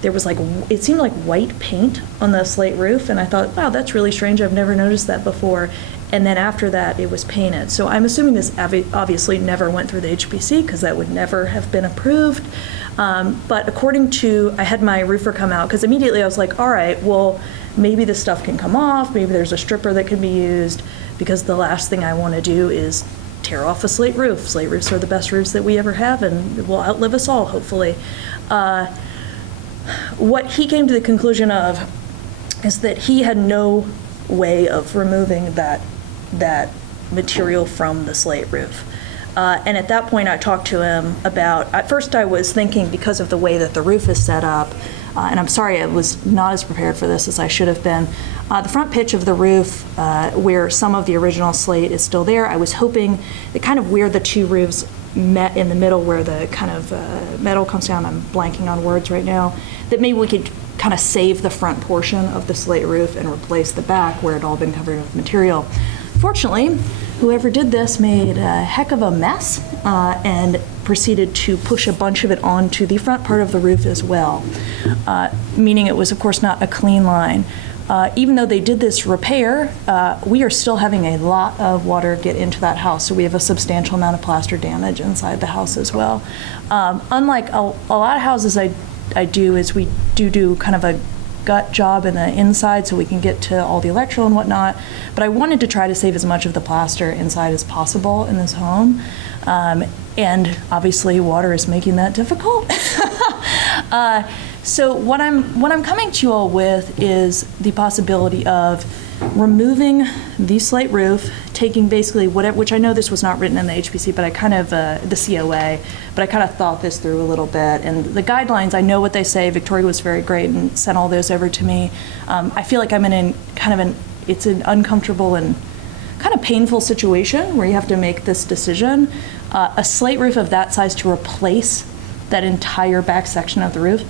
there was it seemed like white paint on the slate roof, and I thought, wow, that's really strange. I've never noticed that before. And then after that, it was painted. So I'm assuming this obviously never went through the HPC because that would never have been approved. But according to, I had my roofer come out because immediately I was like, all right, well, maybe this stuff can come off. Maybe there's a stripper that can be used, because the last thing I want to do is tear off a slate roof. Slate roofs are the best roofs that we ever have and will outlive us all, hopefully. What he came to the conclusion of is that he had no way of removing that material from the slate roof. And at that point, I talked to him about, at first I was thinking because of the way that the roof is set up, and I'm sorry I was not as prepared for this as I should have been, the front pitch of the roof, where some of the original slate is still there, I was hoping that kind of where the two roofs met in the middle, where the kind of metal comes down, I'm blanking on words right now, that maybe we could kind of save the front portion of the slate roof and replace the back where it all been covered with material. Fortunately, whoever did this made a heck of a mess and proceeded to push a bunch of it onto the front part of the roof as well, meaning it was, of course, not a clean line. Even though they did this repair, we are still having a lot of water get into that house, so we have a substantial amount of plaster damage inside the house as well. Unlike a lot of houses I do is we do kind of a gut job in the inside so we can get to all the electrical and whatnot, but I wanted to try to save as much of the plaster inside as possible in this home, and obviously water is making that difficult. So what I'm coming to you all with is the possibility of removing the slate roof, taking basically whatever, which I know this was not written in the HPC, but I kind of, the COA, but I kind of thought this through a little bit. And the guidelines, I know what they say. Victoria was very great and sent all those over to me. I feel like I'm in it's an uncomfortable and kind of painful situation where you have to make this decision. A slate roof of that size to replace that entire back section of the roof,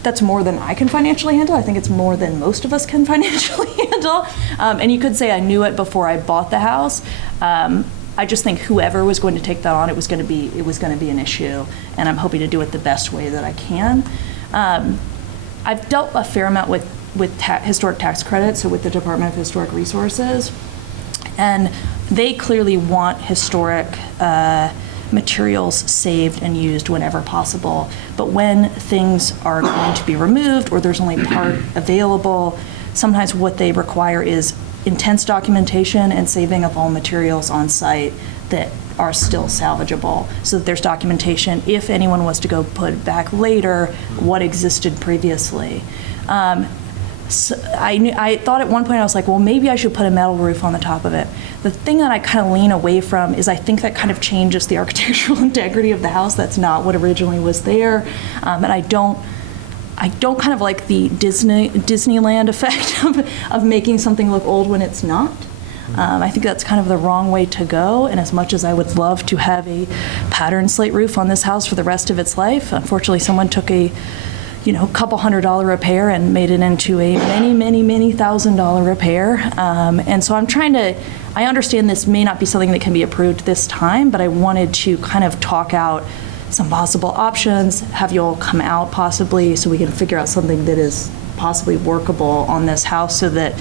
that's more than I can financially handle. I think it's more than most of us can financially handle. And you could say I knew it before I bought the house. I just think whoever was going to take that on, it was going to be an issue, and I'm hoping to do it the best way that I can. I've dealt a fair amount with historic tax credits, so with the Department of Historic Resources, and they clearly want historic materials saved and used whenever possible. But when things are going to be removed or there's only part available, sometimes what they require is intense documentation and saving of all materials on site that are still salvageable, so that there's documentation if anyone was to go put back later what existed previously. So I thought at one point, I was like, well, maybe I should put a metal roof on the top of it. The thing that I kind of lean away from is I think that kind of changes the architectural integrity of the house. That's not what originally was there. And I don't kind of like the Disneyland effect of making something look old when it's not. I think that's kind of the wrong way to go, and as much as I would love to have a patterned slate roof on this house for the rest of its life, unfortunately someone took a couple $100 repair and made it into a many $1,000 repair. And so I understand this may not be something that can be approved this time, but I wanted to kind of talk out some possible options, have you all come out possibly so we can figure out something that is possibly workable on this house so that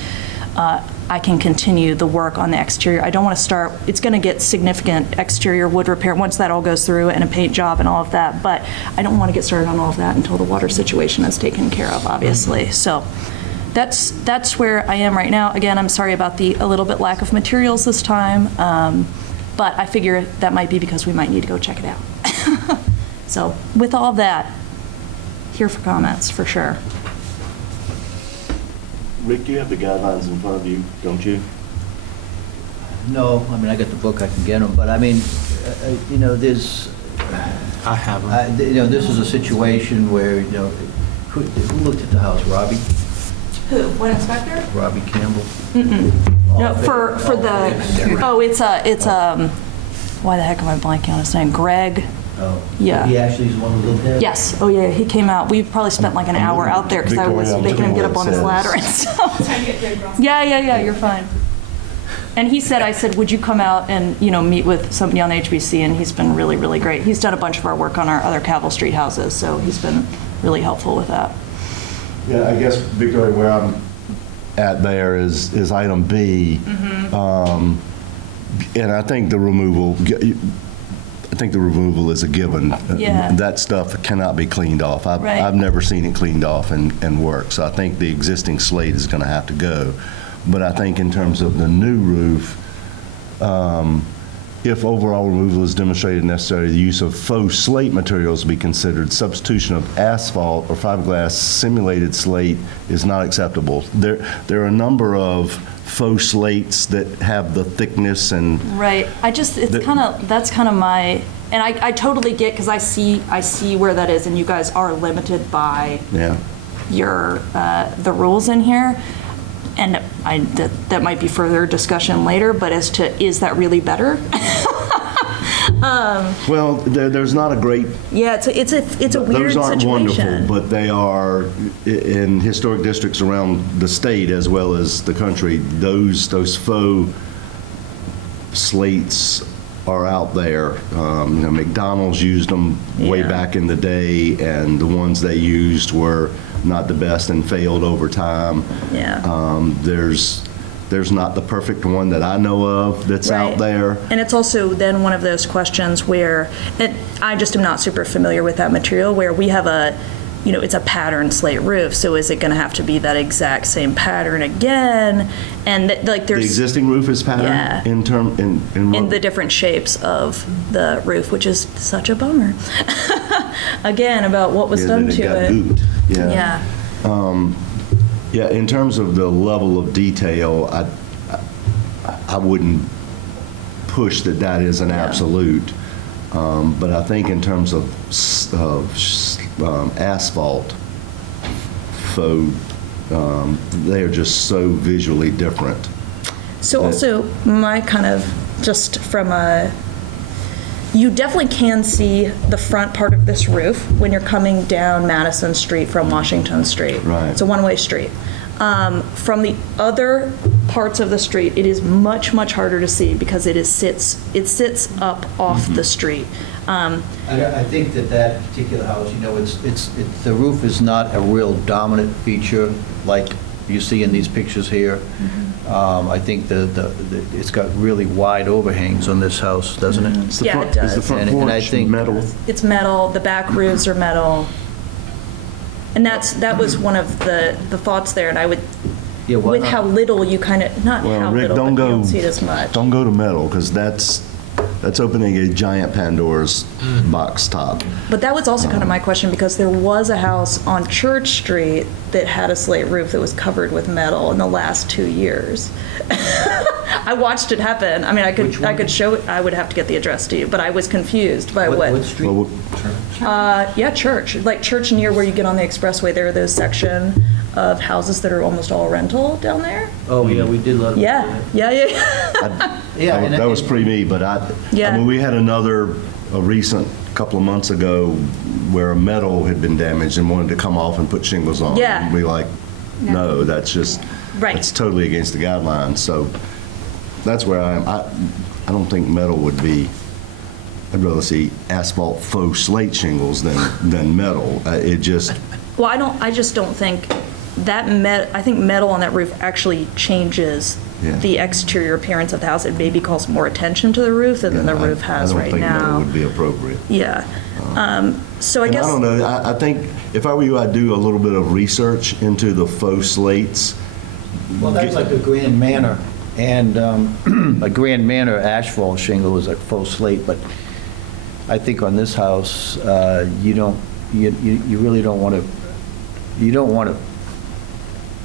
I can continue the work on the exterior. I don't want to start, it's going to get significant exterior wood repair once that all goes through and a paint job and all of that, but I don't want to get started on all of that until the water situation is taken care of, obviously. So that's where I am right now. Again, I'm sorry about a little bit lack of materials this time, but I figure that might be because we might need to go check it out. So with all that, here for comments, for sure. Rick, do you have the guidelines in front of you, don't you? No, I mean, I got the book, I can get them, but I mean, there's, I have them. this is a situation where, who looked at the house, Robbie? Who, what inspector? Robbie Campbell? No, for why the heck am I blanking on his name? Greg? Oh. Yeah. He actually is the one who lived there? Yes, oh yeah, he came out, we probably spent like an hour out there because I was making him get up on his ladder and stuff. Yeah, you're fine. And he said, I said, would you come out and, meet with somebody on HBC, and he's been really, really great. He's done a bunch of our work on our other Cavill Street houses, so he's been really helpful with that. Yeah, I guess, Victoria, where I'm at there is item B. And I think the removal is a given. Yeah. That stuff cannot be cleaned off. Right. I've never seen it cleaned off and work. So I think the existing slate is going to have to go. But I think in terms of the new roof, if overall removal is demonstrated necessary, the use of faux slate materials be considered. Substitution of asphalt or fiberglass simulated slate is not acceptable. There are a number of faux slates that have the thickness and... Right. That's kind of my, and I totally get, because I see where that is, and you guys are limited by your, the rules in here. And that might be further discussion later, but as to, is that really better? Well, there's not a great... Yeah, it's a weird situation. Those aren't wonderful, but they are, in historic districts around the state as well as the country, those faux slates are out there. McDonald's used them way back in the day, and the ones they used were not the best and failed over time. Yeah. There's not the perfect one that I know of that's out there. And it's also then one of those questions where, and I just am not super familiar with that material, where we have it's a pattern slate roof, so is it going to have to be that exact same pattern again? And there's... The existing roof is patterned? Yeah. In the different shapes of the roof, which is such a bummer. Again, about what was done to it. Gooped. Yeah. Yeah, in terms of the level of detail, I wouldn't push that is an absolute. But I think in terms of asphalt, faux, they are just so visually different. So also, my kind of, just from you definitely can see the front part of this roof when you're coming down Madison Street from Washington Street. Right. It's a one-way street. From the other parts of the street, it is much, much harder to see because it sits up off the street. I think that particular house, it's the roof is not a real dominant feature like you see in these pictures here. I think it's got really wide overhangs on this house, doesn't it? It does. Is the front And I porch think metal? It's metal, the back roofs are metal. And that was one of the thoughts there, and I would, with how little you kind of, not how Rick, little, but you don't see it as much. Don't go to metal, because that's opening a giant Pandora's box top. But that was also kind of my question, because there was a house on Church Street that had a slate roof that was covered with metal in the last 2 years. I watched it happen. I mean, I could show it. I would have to get the address to you, but I was confused by what street? Church. Like Church near where you get on the expressway. There are those section of houses that are almost all rental down there. Oh, yeah, we did let them. Yeah. That was pre-me, but I mean, we had a recent couple of months ago where a metal had been damaged and wanted to come off and put shingles on. Yeah. And we no, that's just, Right. it's totally against the guidelines. So that's where I am. I don't think metal would be I'd rather see asphalt faux slate shingles than metal. It just, Well, I just don't think I think metal on that roof actually changes Yeah. the exterior appearance of the house. It maybe calls more attention to the roof than the roof has right I don't think metal now. would be appropriate. Yeah. So I And guess. I don't know, I think if I were you, I'd do a little bit of research into the faux slates. Well, that's like a Grand Manor, and a Grand Manor asphalt shingle is a faux slate, but I think on this house, you really don't want to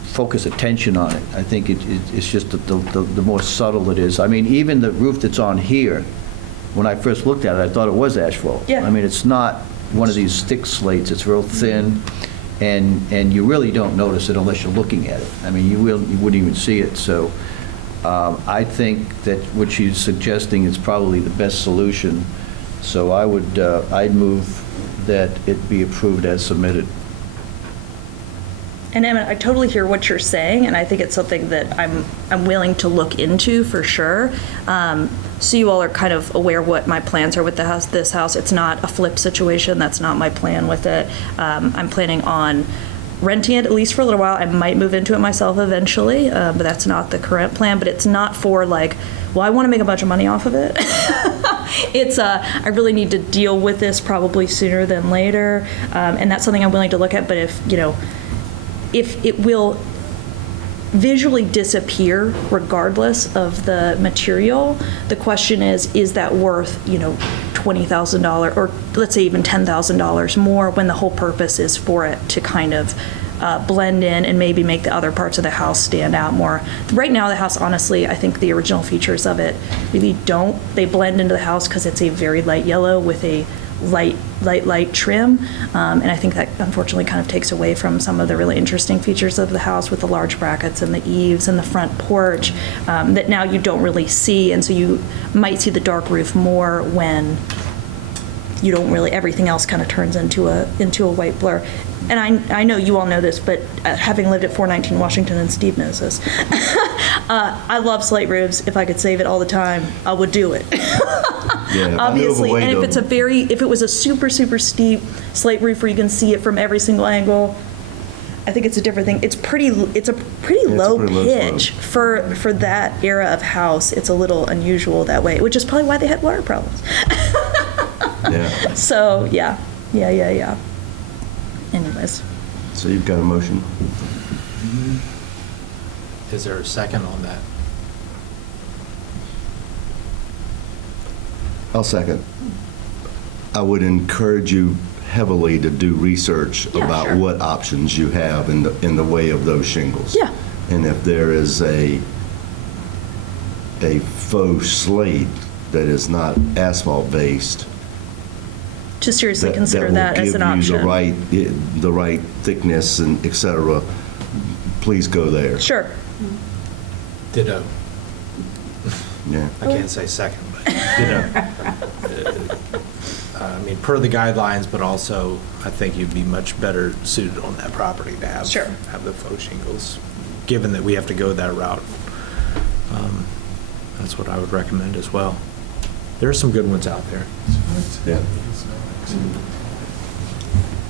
focus attention on it. I think it's just the more subtle it is. I mean, even the roof that's on here, when I first looked at it, I thought it was asphalt. Yeah. I mean, it's not one of these thick slates, it's real thin, and you really don't notice it unless you're looking at it. I mean, you wouldn't even see it, so I think that what she's suggesting is probably the best solution. So I'd move that it be approved as submitted. And Emmett, I totally hear what you're saying, and I think it's something that I'm willing to look into for sure. So you all are kind of aware what my plans are with this house. It's not a flip situation. That's not my plan with it. I'm planning on renting it at least for a little while. I might move into it myself eventually, but that's not the current plan. But it's not for like, well, I want to make a bunch of money off of it. It's I really need to deal with this probably sooner than later, and that's something I'm willing to look at. But if it will visually disappear regardless of the material, the question is that worth, $20,000 or let's say even $10,000 more when the whole purpose is for it to kind of blend in and maybe make the other parts of the house stand out more. Right now, the house, honestly, I think the original features of it really don't. They blend into the house because it's a very light yellow with a light trim, and I think that unfortunately kind of takes away from some of the really interesting features of the house with the large brackets and the eaves and the front porch that now you don't really see, and so you might see the dark roof more when you don't really, everything else kind of turns into a white blur. And I know you all know this, but having lived at 419 Washington, and Steve knows this, I love slate roofs. If I could save it all the time, I would do it. Yeah, Obviously, and if it was a super steep slate roof where you can see it from every single angle, I think it's a different thing. It's a pretty low pitch for that era of house. It's a little unusual that way, which is probably why they had water problems. Yeah. So yeah. Anyways. So you've got a motion? Is there a second on that? I'll second. I would encourage you heavily to do research Yeah, about sure. what options you have in the way of those shingles. Yeah. And if there is a faux slate that is not asphalt-based, To seriously consider that as an option. That will give you the right thickness and et cetera, please go there. Sure. Ditto. Yeah. I can't say second, but ditto. I mean, per the guidelines, but also I think you'd be much better suited on that property to have Sure. have the faux shingles, given that we have to go that route. That's what I would recommend as well. There are some good ones out there. Yeah.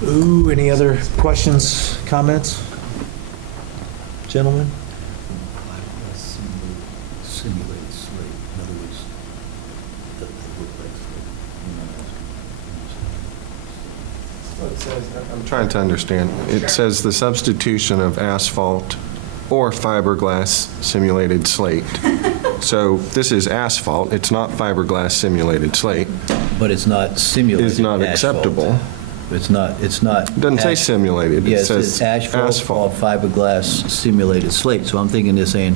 Ooh, any other questions, comments? Gentlemen? Simulated slate, in other words, that they look like slate. I'm trying to understand. It says the substitution of asphalt or fiberglass simulated slate. So this is asphalt, it's not fiberglass simulated slate. But it's not simulated Is not asphalt. acceptable. It's not. It doesn't say simulated, it Yes, says it's asphalt or fiberglass simulated slate. So I'm thinking they're saying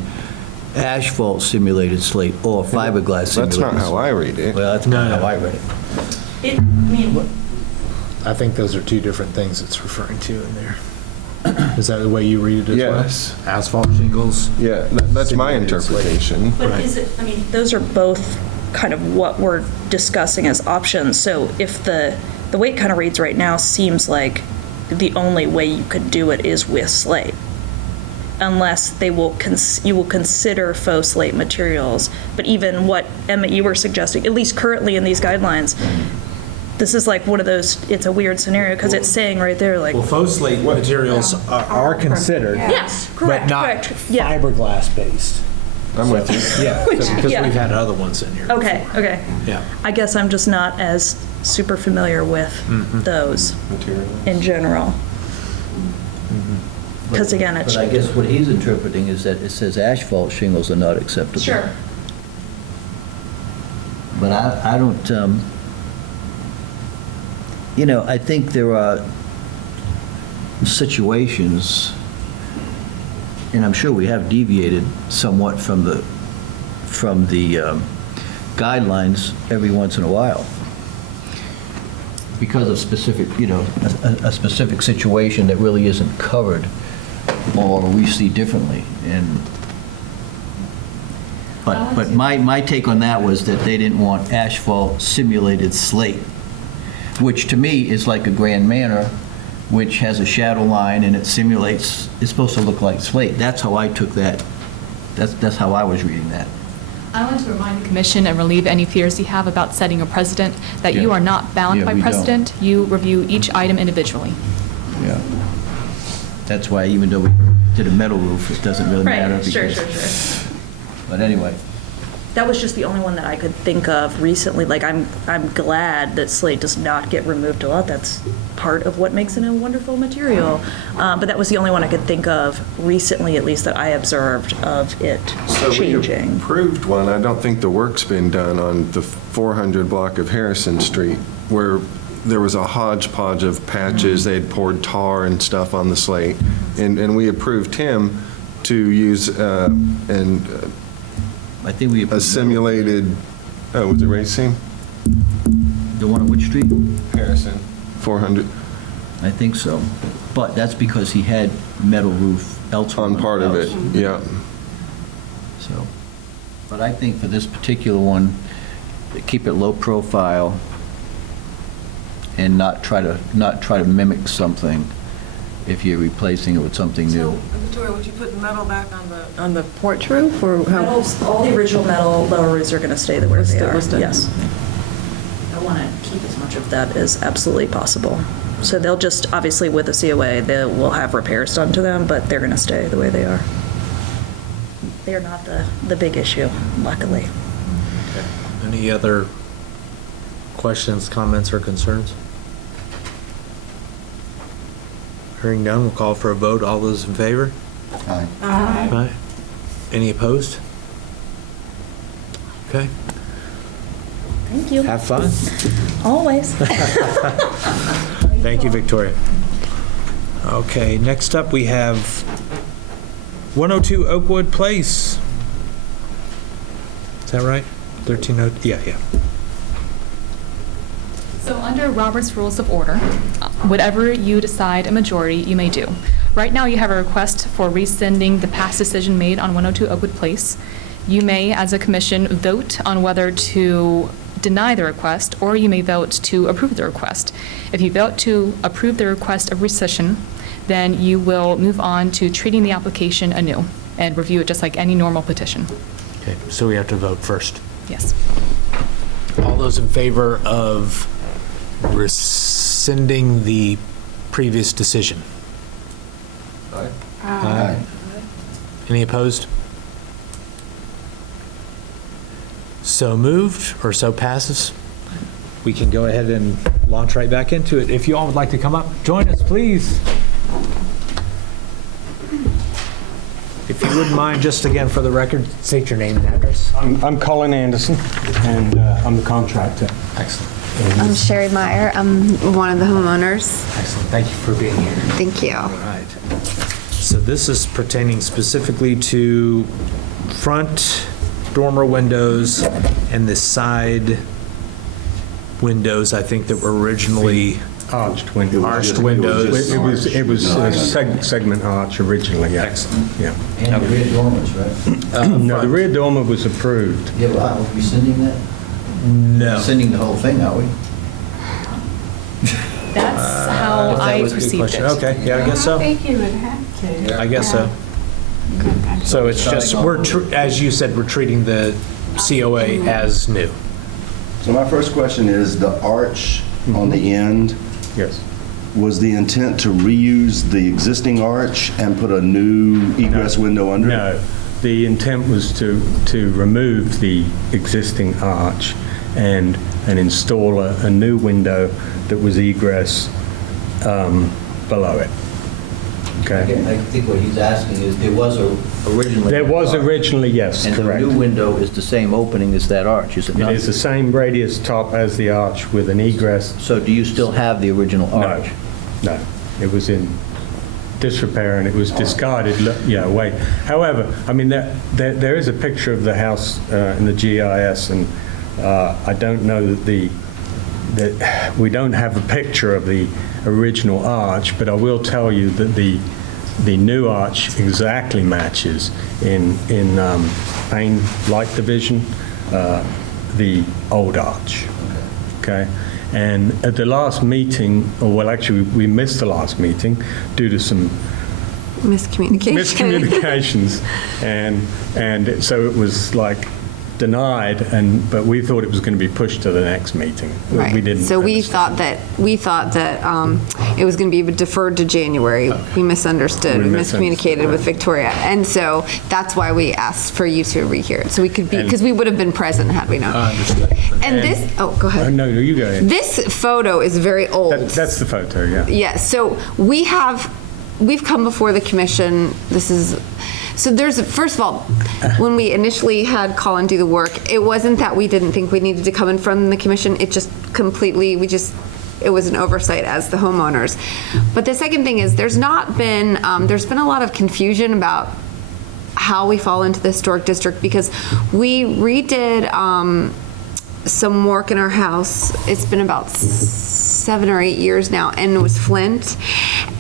asphalt simulated slate or fiberglass simulated. That's not how I read it. Well, that's not how I read it. I think those are two different things it's referring to in there. Is that the way you read it as well? Yes. Asphalt shingles? Yeah, that's my Simulated slate. interpretation. But Right. is it, I mean, those are both kind of what we're discussing as options. So if the way it kind of reads right now seems like the only way you could do it is with slate. unless they will, you will consider faux slate materials. But even what, Emmett, you were suggesting, at least currently in these guidelines, this is like one of those, it's a weird scenario, because it's saying right there, like. Well, faux slate materials are considered, Yes, but correct, not correct. Yeah. fiberglass based. I'm with you. Yeah, because yeah. we've had other ones in here. Okay, okay. Yeah. I guess I'm just not as super familiar with those Material. in general. Because again, it's. But I guess what he's interpreting is that it says asphalt shingles are not acceptable. Sure. But I don't, I think there are situations, and I'm sure we have deviated somewhat from the guidelines every once in a while because of specific, a specific situation that really isn't covered or we see differently. But my take on that was that they didn't want asphalt simulated slate, which to me is like a Grand Manor, which has a shadow line and it simulates, it's supposed to look like slate. That's how I took that. That's how I was reading that. I want to remind the commission and relieve any fears you have about setting a precedent, that you Yeah. are not bound Yeah, by we don't. precedent. You review each item individually. Yeah. That's why even though we did a metal roof, it doesn't really matter. Right, sure, because- sure, sure. But anyway. That was just the only one that I could think of recently. Like, I'm glad that slate does not get removed a lot. That's part of what makes it a wonderful material. But that was the only one I could think of recently, at least, that I observed of it So we changing. approved one, I don't think the work's been done on the 400 block of Harrison Street, where there was a hodgepodge of patches, they had poured tar and stuff on the slate, and we approved him to use I think we a approved simulated, was it Racine? the one on which street? Harrison. 400, I think so. But that's because he had metal roof elsewhere. on the part of it, house. yeah. So, but I think for this particular one, keep it low profile and not try to mimic something if you're replacing it with something So, new. Victoria, would you put metal back on the porch roof, or how? Metals, all the original metal lower roofs are going to stay the way they are. Will stay. Yes. I want to keep as much of that as absolutely possible. So they'll just, obviously with the COA, they will have repairs done to them, but they're going to stay the way they are. They are not the big issue, luckily. Any other questions, comments, or concerns? Hearing none, we'll call for a vote. All those in favor? Aye. Aye. Any opposed? Okay, Thank you. have fun. Always. Thank you, Victoria. Okay, next up, we have 102 Oakwood Place. Is that right? 1302, yeah. So under Robert's Rules of Order, whatever you decide a majority, you may do. Right now, you have a request for rescinding the past decision made on 102 Oakwood Place. You may, as a commission, vote on whether to deny the request, or you may vote to approve the request. If you vote to approve the request of rescission, then you will move on to treating the application anew and review it just like any normal petition. Okay, so we have to vote first. Yes. All those in favor of rescinding the previous decision? Aye. Any opposed? So moved, or so passes. We can go ahead and launch right back into it. If you all would like to come up, join us, please. If you wouldn't mind, just again for the record, state your name and address. I'm Colin Anderson, and I'm the contractor. Excellent. I'm Sherry Meyer. I'm one of the homeowners. Excellent. Thank you for being here. Thank you. All right. So this is pertaining specifically to front dormer windows and the side windows, I think, that were originally Arched windows. Arched windows. It was a segment arch originally, yeah. Excellent. Yeah. And the rear dormers, right? No, the rear dormer was approved. Yeah, but are we rescinding that? No. Rescinding the whole thing, are we? That's how That I was a good perceived question. it. Okay, yeah, I guess so. I think you would have to. I guess so. So it's just, as you said, we're treating the COA as new. So my first question is, the arch on the end, Yes. was the intent to reuse the existing arch and put a new egress window under it? No, the intent was to remove the existing arch and install a new window that was egress below it. Okay? I think what he's asking is, there was originally... There was originally, yes, and correct. the new window is the same opening as that arch, is it It not? is the same radius top as the arch with an egress. So do you still have the original arch? No, it was in disrepair and it was discarded, away. However, I mean, there is a picture of the house in the GIS, and I don't know that we don't have a picture of the original arch, but I will tell you that the new arch exactly matches in pane light division the old arch. Okay? And at the last meeting, actually, we missed the last meeting due to some miscommunications, and so it was like denied, but we thought it was going to be pushed to the next meeting. Right. We didn't. So we understand. thought that it was going to be deferred to January. Okay. We misunderstood. We We misunderstood, miscommunicated with right. Victoria, and so that's why we asked for you to rehear it, so we could be, because we would have been present had we known. Understood. And this, oh, go ahead. No, you go ahead. This photo is very old. That's the photo, yeah. Yes, so we've come before the commission, so there's, first of all, when we initially had Colin do the work, it wasn't that we didn't think we needed to come in from the commission, it just completely, it was an oversight as the homeowners. But the second thing is, there's been a lot of confusion about how we fall into the historic district, because we redid some work in our house. It's been about 7 or 8 years now, and it was Flint.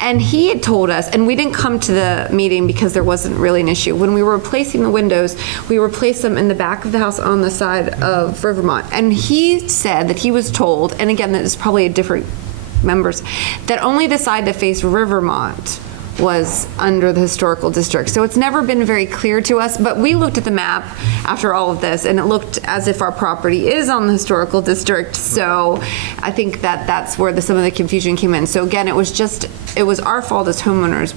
And he had told us, and we didn't come to the meeting because there wasn't really an issue. When we were replacing the windows, we replaced them in the back of the house on the side of Vermont. And he said that he was told, and again, this is probably different members, that only the side that faced Vermont was under the historical district. So it's never been very clear to us, but we looked at the map after all of this, and it looked as if our property is on the historical district. So I think that that's where some of the confusion came in. So again, it was our fault as homeowners.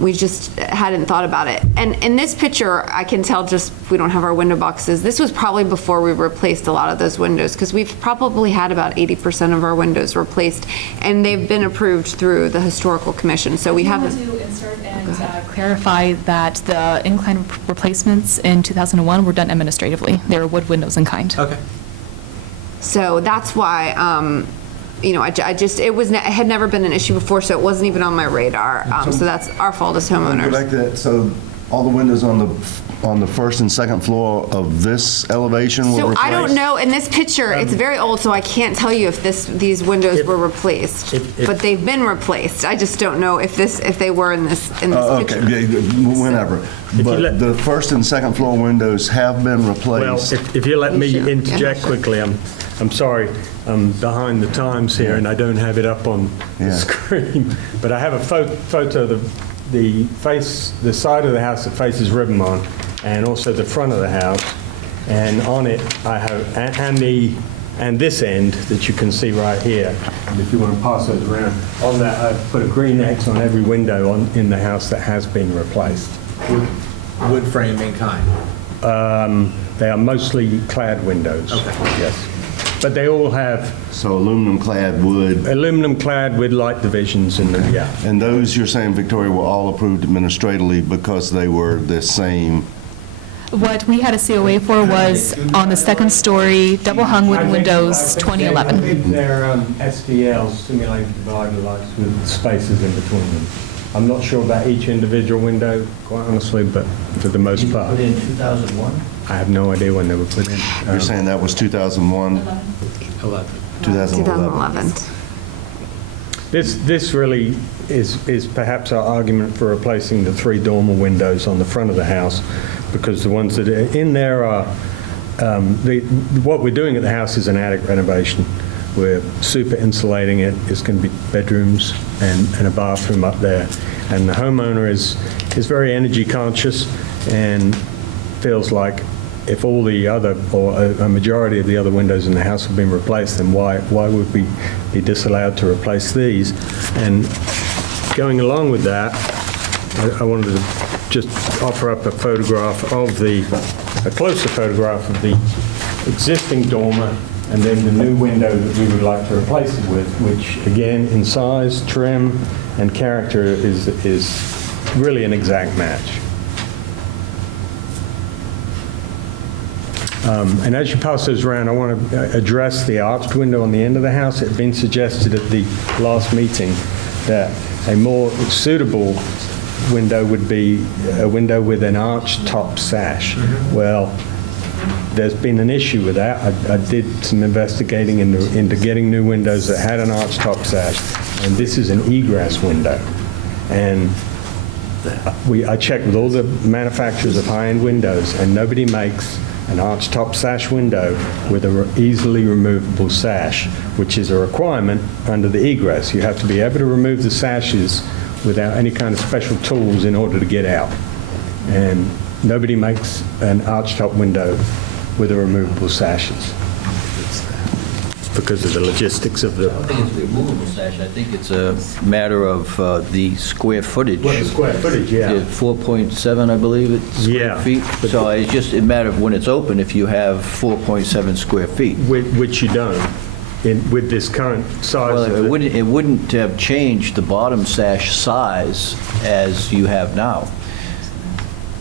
We just hadn't thought about it. And in this picture, I can tell we don't have our window boxes. This was probably before we replaced a lot of those windows, because we've probably had about 80% of our windows replaced, and they've been approved through the Historical Commission. So we haven't. I want to insert and clarify that the incline replacements in 2001 were done administratively. They were wood windows in kind. Okay. So that's why, it had never been an issue before, so it wasn't even on my radar. So that's our fault as Go homeowners. back to that. So all the windows on the first and second floor of this elevation were So replaced? I don't know, in this picture, it's very old, so I can't tell you if these windows were replaced. But they've been replaced. I just don't know if they were in this picture. Okay, yeah, whenever. But the first and second floor windows have been replaced. Well, if you let me interject quickly, I'm sorry, I'm behind the times here, and I don't have it up on the screen, but I have a photo of the side of the house that faces Vermont, and also the front of the house, and on it I have, and this end that you can see right here, and if you want to pass those around, on that I've put a green X on every window in the house that has been replaced. Wood frame in kind. They are mostly clad windows. Okay. Yes. But they all have... So aluminum-clad wood. Aluminum-clad with light divisions in them, yeah. And those, you're saying, Victoria, were all approved administratively because they were the same? What we had a COA for was on the second story, double hung with windows, 2011. I think they're SDLs, simulated divider lights with spaces in between them. I'm not sure about each individual window, quite honestly, but for the most part. Put in 2001? I have no idea when they were put in. You're saying that was 2001? 2011. This really is perhaps our argument for replacing the 3 dormer windows on the front of the house, because the ones that are in there are, what we're doing at the house is an attic renovation. We're super insulating it. It's going to be bedrooms and a bathroom up there. And the homeowner is very energy conscious and feels like if all the other, or a majority of the other windows in the house have been replaced, then why would we be disallowed to replace these? And going along with that, I wanted to just offer up a photograph of a closer photograph of the existing dormer and then the new window that we would like to replace it with, which again, in size, trim, and character is really an exact match. And as you pass those around, I want to address the arched window on the end of the house. It had been suggested at the last meeting that a more suitable window would be a window with an arched top sash. Well, there's been an issue with that. I did some investigating into getting new windows that had an arched top sash, and this is an egress window. And I checked with all the manufacturers of high-end windows, and nobody makes an arched top sash window with a easily removable sash, which is a requirement under the egress. You have to be able to remove the sashes without any kind of special tools in order to get out. And nobody makes an arched top window with a removable sashes because of the logistics of the... I don't think it's the removable sash. I think it's a matter of the square footage. Well, the square footage, yeah. 4.7, I believe, it's square feet. So it's just a matter of when it's open, if you have 4.7 square feet. Which you don't with this current size. Well, it wouldn't have changed the bottom sash size as you have now.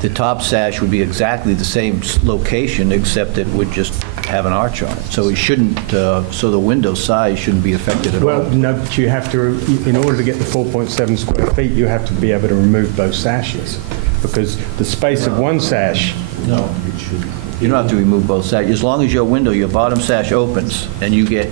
The top sash would be exactly the same location, except it would just have an arch on it. So it shouldn't, so the window size shouldn't be affected at all. Well, no, but you have to, in order to get the 4.7 square feet, you have to be able to remove both sashes, because the space of one sash... No, it should. You don't have to remove both sashes. As long as your window, your bottom sash opens, and you get,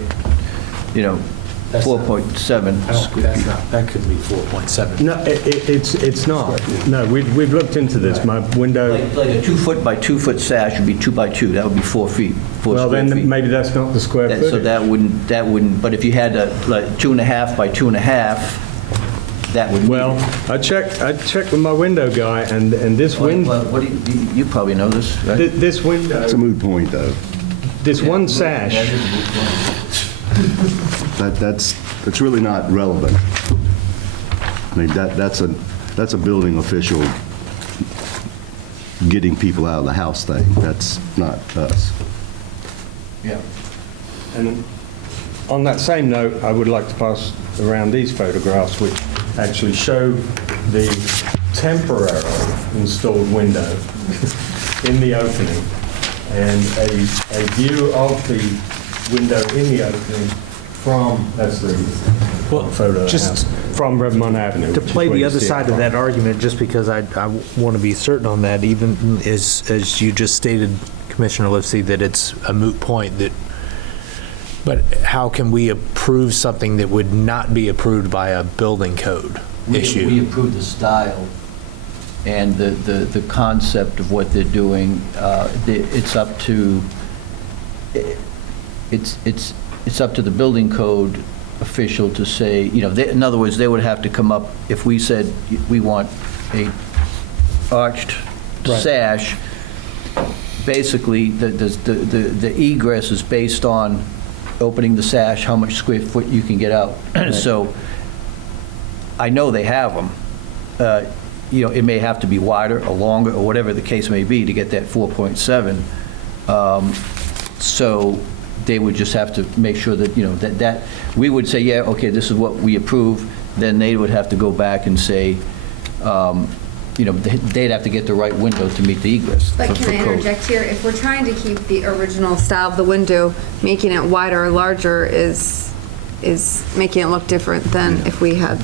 4.7 square feet. That could be 4.7. No, it's not. No, we've looked into this. My window... Like a 2 foot by 2 foot sash would be 2 by 2. That would be 4 feet. Well, then maybe that's not the square footage. So that wouldn't, but if you had like 2.5 by 2.5, that would. Well, I checked with my window guy, and this window... What do you probably know this, right? This window... It's a moot point, though. This one sash... That's really not relevant. I mean, that's a building official getting people out of the house thing. That's not us. Yeah. And on that same note, I would like to pass around these photographs, which actually show the temporary installed window in the opening, and a view of the window in the opening from, that's the photo of the house, from Vermont Avenue. To play the other side of that argument, just because I want to be certain on that, even as you just stated, Commissioner Lipsey, that it's a moot point, but how can we approve something that would not be approved by a building code issue? We approve the style and the concept of what they're doing. It's up to it's up to the building code official to say, in other words, they would have to come up, if we said we want a arched sash, basically the egress is based on opening the sash, how much square foot you can get out. So I know they have them. It may have to be wider or longer or whatever the case may be to get that 4.7. So they would just have to make sure that, that we would say, yeah, okay, this is what we approve. Then they would have to go back and say, they'd have to get the right window to meet the egress. But can I interject here? If we're trying to keep the original style of the window, making it wider or larger is making it look different than if we had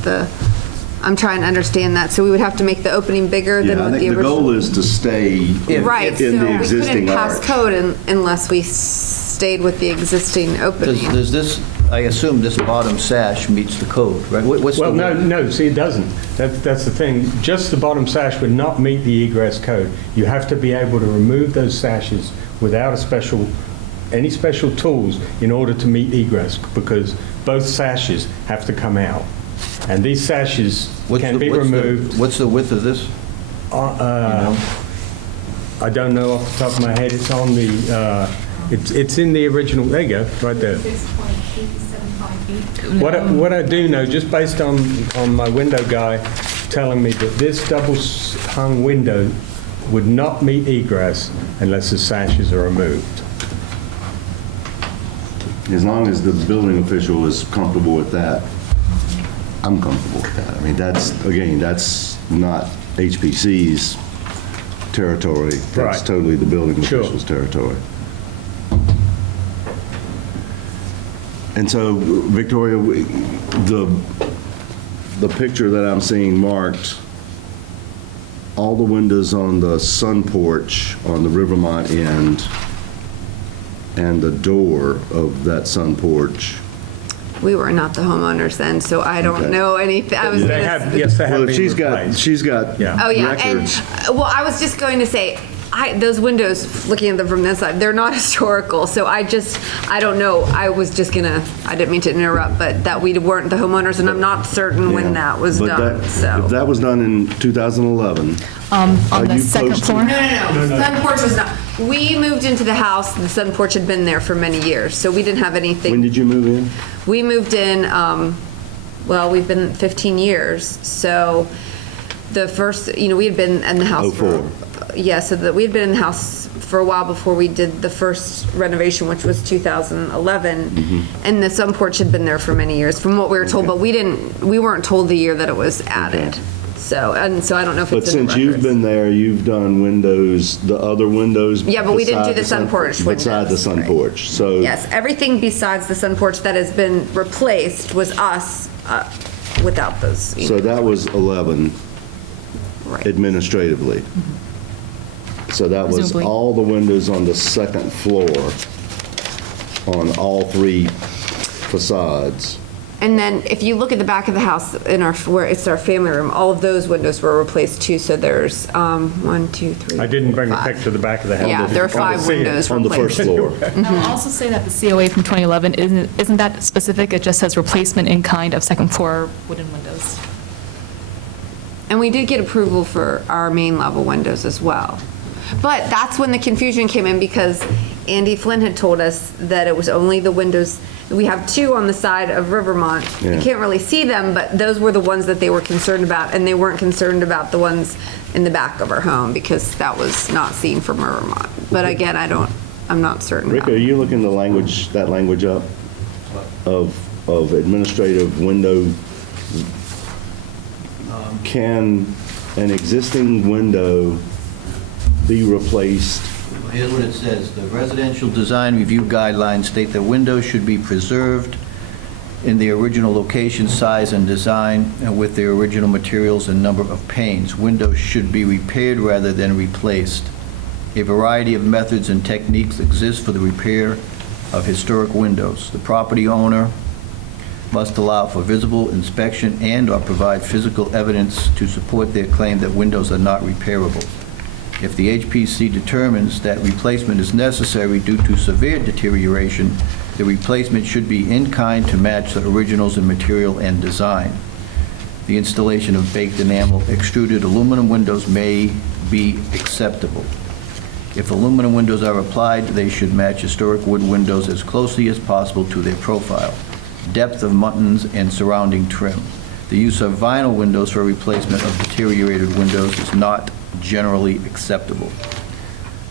I'm trying to understand that. So we would have to make the opening bigger than what the original. The goal is to stay in the existing Right, so we couldn't pass arch. code unless we stayed with the existing opening. Does this, I assume this bottom sash meets the code, right? Well, no, see, it doesn't. That's the thing. Just the bottom sash would not meet the egress code. You have to be able to remove those sashes without a special any special tools in order to meet egress, because both sashes have to come out. And these sashes can be removed. What's the width of this? I don't know off the top of my head. It's on the, it's in the original, there you go, right there. 6.875 feet. What I do know, just based on my window guy telling me that this double hung window would not meet egress unless the sashes are removed. As long as the building official is comfortable with that, I'm comfortable with that. I mean, that's not HPC's territory. That's Right. totally the building Sure. official's territory. And so, Victoria, the picture that I'm seeing marked, all the windows on the sun porch on the Vermont end and the door of that sun porch. We were not the homeowners then, so I don't Okay. know anything. I was They gonna have, s- yes, they have Well, been she's replaced. got Yeah. Oh, yeah, and, records. well, I was just going to say, those windows, looking at them from this side, they're not historical, so I don't know. I was just gonna, I didn't mean to interrupt, but that we weren't the homeowners, and I'm not certain when Yeah. that was But done, If so. that was done in 2011, On the you second posted- floor? No, Sun Porch was not. We moved into the house, the Sun Porch had been there for many years, so we didn't have when anything. did you move in? We moved in, well, we've been 15 years, so the first, we had been in the house for. 04. Yeah, so that we had been in the house for a while before we did the first renovation, which was 2011. And the Sun Porch had been there for many years, from what we were told, but we weren't told the year that it was added. So I don't know if But it's in the since you've records. been there, you've done windows, the other windows. Yeah, but we didn't do beside the sun porch Beside the windows, sun right. porch, so. Yes, everything besides the Sun Porch that has been replaced was us without those. So that was 11 Right. administratively. So that was Presumably. all the windows on the second floor on all three facades. And then if you look at the back of the house where it's our family room, all of those windows were replaced too. So there's 1, 2, 3. I didn't bring a 5. picture of the back of the house. Yeah, there are If you want to 5 see it. windows On the replaced. first floor. I'll also say that the COA from 2011 isn't that specific, it just says replacement in kind of second floor wooden windows. And we did get approval for our main level windows as well. But that's when the confusion came in because Andy Flynn had told us that it was only the windows. We have 2 on the side of Rivermont. You Yeah. can't really see them, but those were the ones that they were concerned about, and they weren't concerned about the ones in the back of our home because that was not seen from Rivermont. But again, I'm not certain Rick, about are you looking that language up of administrative window? Can an existing window be replaced? Here's what it says. The residential design review guidelines state that windows should be preserved in the original location, size, and design, and with their original materials and number of panes. Windows should be repaired rather than replaced. A variety of methods and techniques exist for the repair of historic windows. The property owner must allow for visible inspection and/or provide physical evidence to support their claim that windows are not repairable. If the HPC determines that replacement is necessary due to severe deterioration, the replacement should be in kind to match the originals in material and design. The installation of baked enamel extruded aluminum windows may be acceptable. If aluminum windows are applied, they should match historic wood windows as closely as possible to their profile, depth of muntins, and surrounding trim. The use of vinyl windows for replacement of deteriorated windows is not generally acceptable.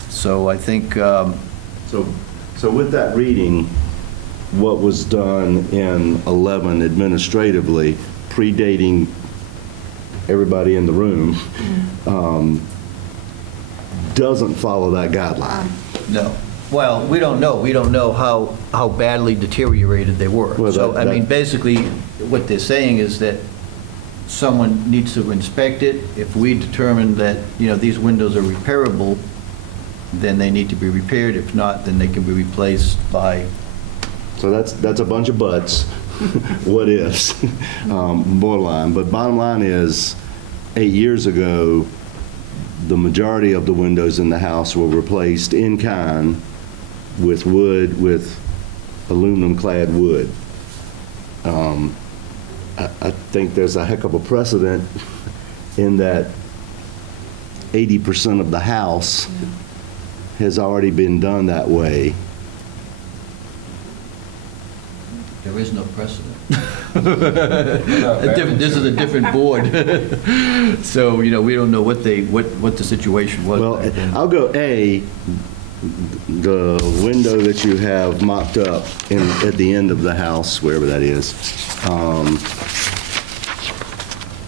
So I think, So with that reading, what was done in 11 administratively, predating everybody in the room, doesn't follow that guideline. no. Well, we don't know. We don't know how badly deteriorated they were. Well, So, I that- mean, basically, what they're saying is that someone needs to inspect it. If we determine that, these windows are repairable, then they need to be repaired. If not, then they can be replaced by, So that's a bunch of buts, what ifs, borderline. But bottom line is, 8 years ago, the majority of the windows in the house were replaced in kind with wood, with aluminum-clad wood. I think there's a heck of a precedent in that 80% of the house has already been done that way. There is no precedent. This is a different board. So, we don't know what the situation was. Well, back then. I'll go A, the window that you have mocked up at the end of the house, wherever that is.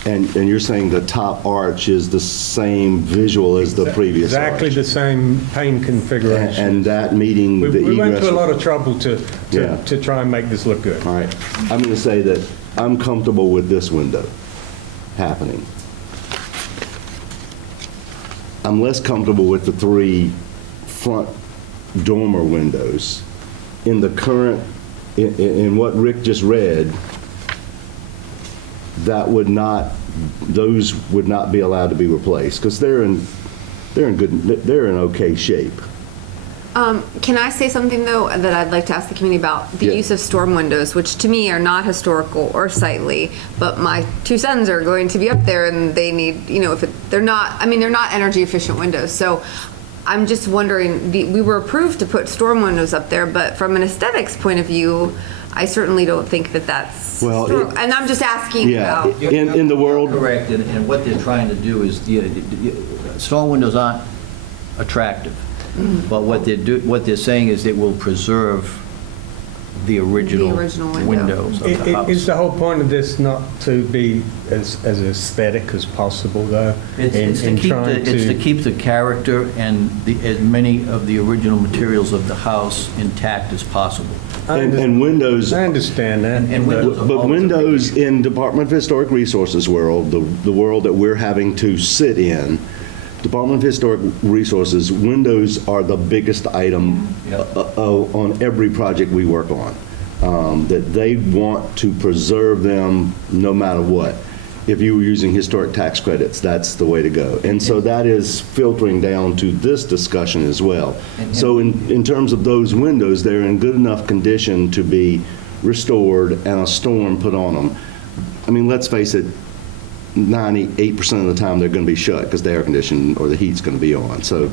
And you're saying the top arch is the same visual as the previous arch? Exactly the same pane configuration. And that meeting the egress... We went to a lot of trouble to Yeah. try and make this look good. All right. I'm going to say that I'm comfortable with this window happening. I'm less comfortable with the 3 front dormer windows. In the current, in what Rick just read, those would not be allowed to be replaced because they're in okay shape. Can I say something, though, that I'd like to ask the community about? The Yeah. use of storm windows, which to me are not historical or sightly, but my 2 sons are going to be up there and they need, they're not energy efficient windows. So I'm just wondering, we were approved to put storm windows up there, but from an aesthetics point of view, I certainly don't think that that's Well, historical. And I'm just asking Yeah, about. in the world... Correct, and what they're trying to do is, storm windows aren't attractive, but what they're saying is it will preserve the original windows of the house. Is the whole point of this not to be as aesthetic as possible, though? It's to keep the character and as many of the original materials of the house intact as possible. And windows... I understand that. And windows are But always a windows in Department of Historic Resources world, the world that we're having to sit in, Department of Historic Resources, windows are the biggest item on every project we work on. That they want to preserve them no matter what. If you were using historic tax credits, that's the way to go. And so that is filtering down to this discussion as well. So in terms of those windows, they're in good enough condition to be restored and a storm put on them. I mean, let's face it, 98% of the time they're going to be shut because the air conditioning or the heat's going to be on. So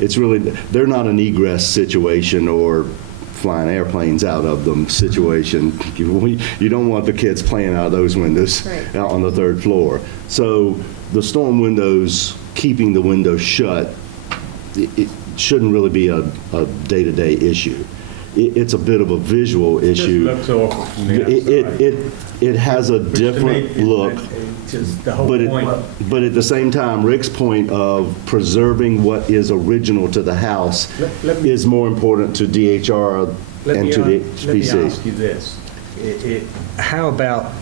it's really, they're not an egress situation or flying airplanes out of them situation. You don't want the kids playing out of those windows out on the 3rd floor. So the storm windows, keeping the windows shut, it shouldn't really be a day-to-day issue. It's a bit of a visual issue. It just looks awful from the outside. It has a different look. Just the whole point. But at the same time, Rick's point of preserving what is original to the house is more important to DHR and to the HPC. Let me ask you this. How about,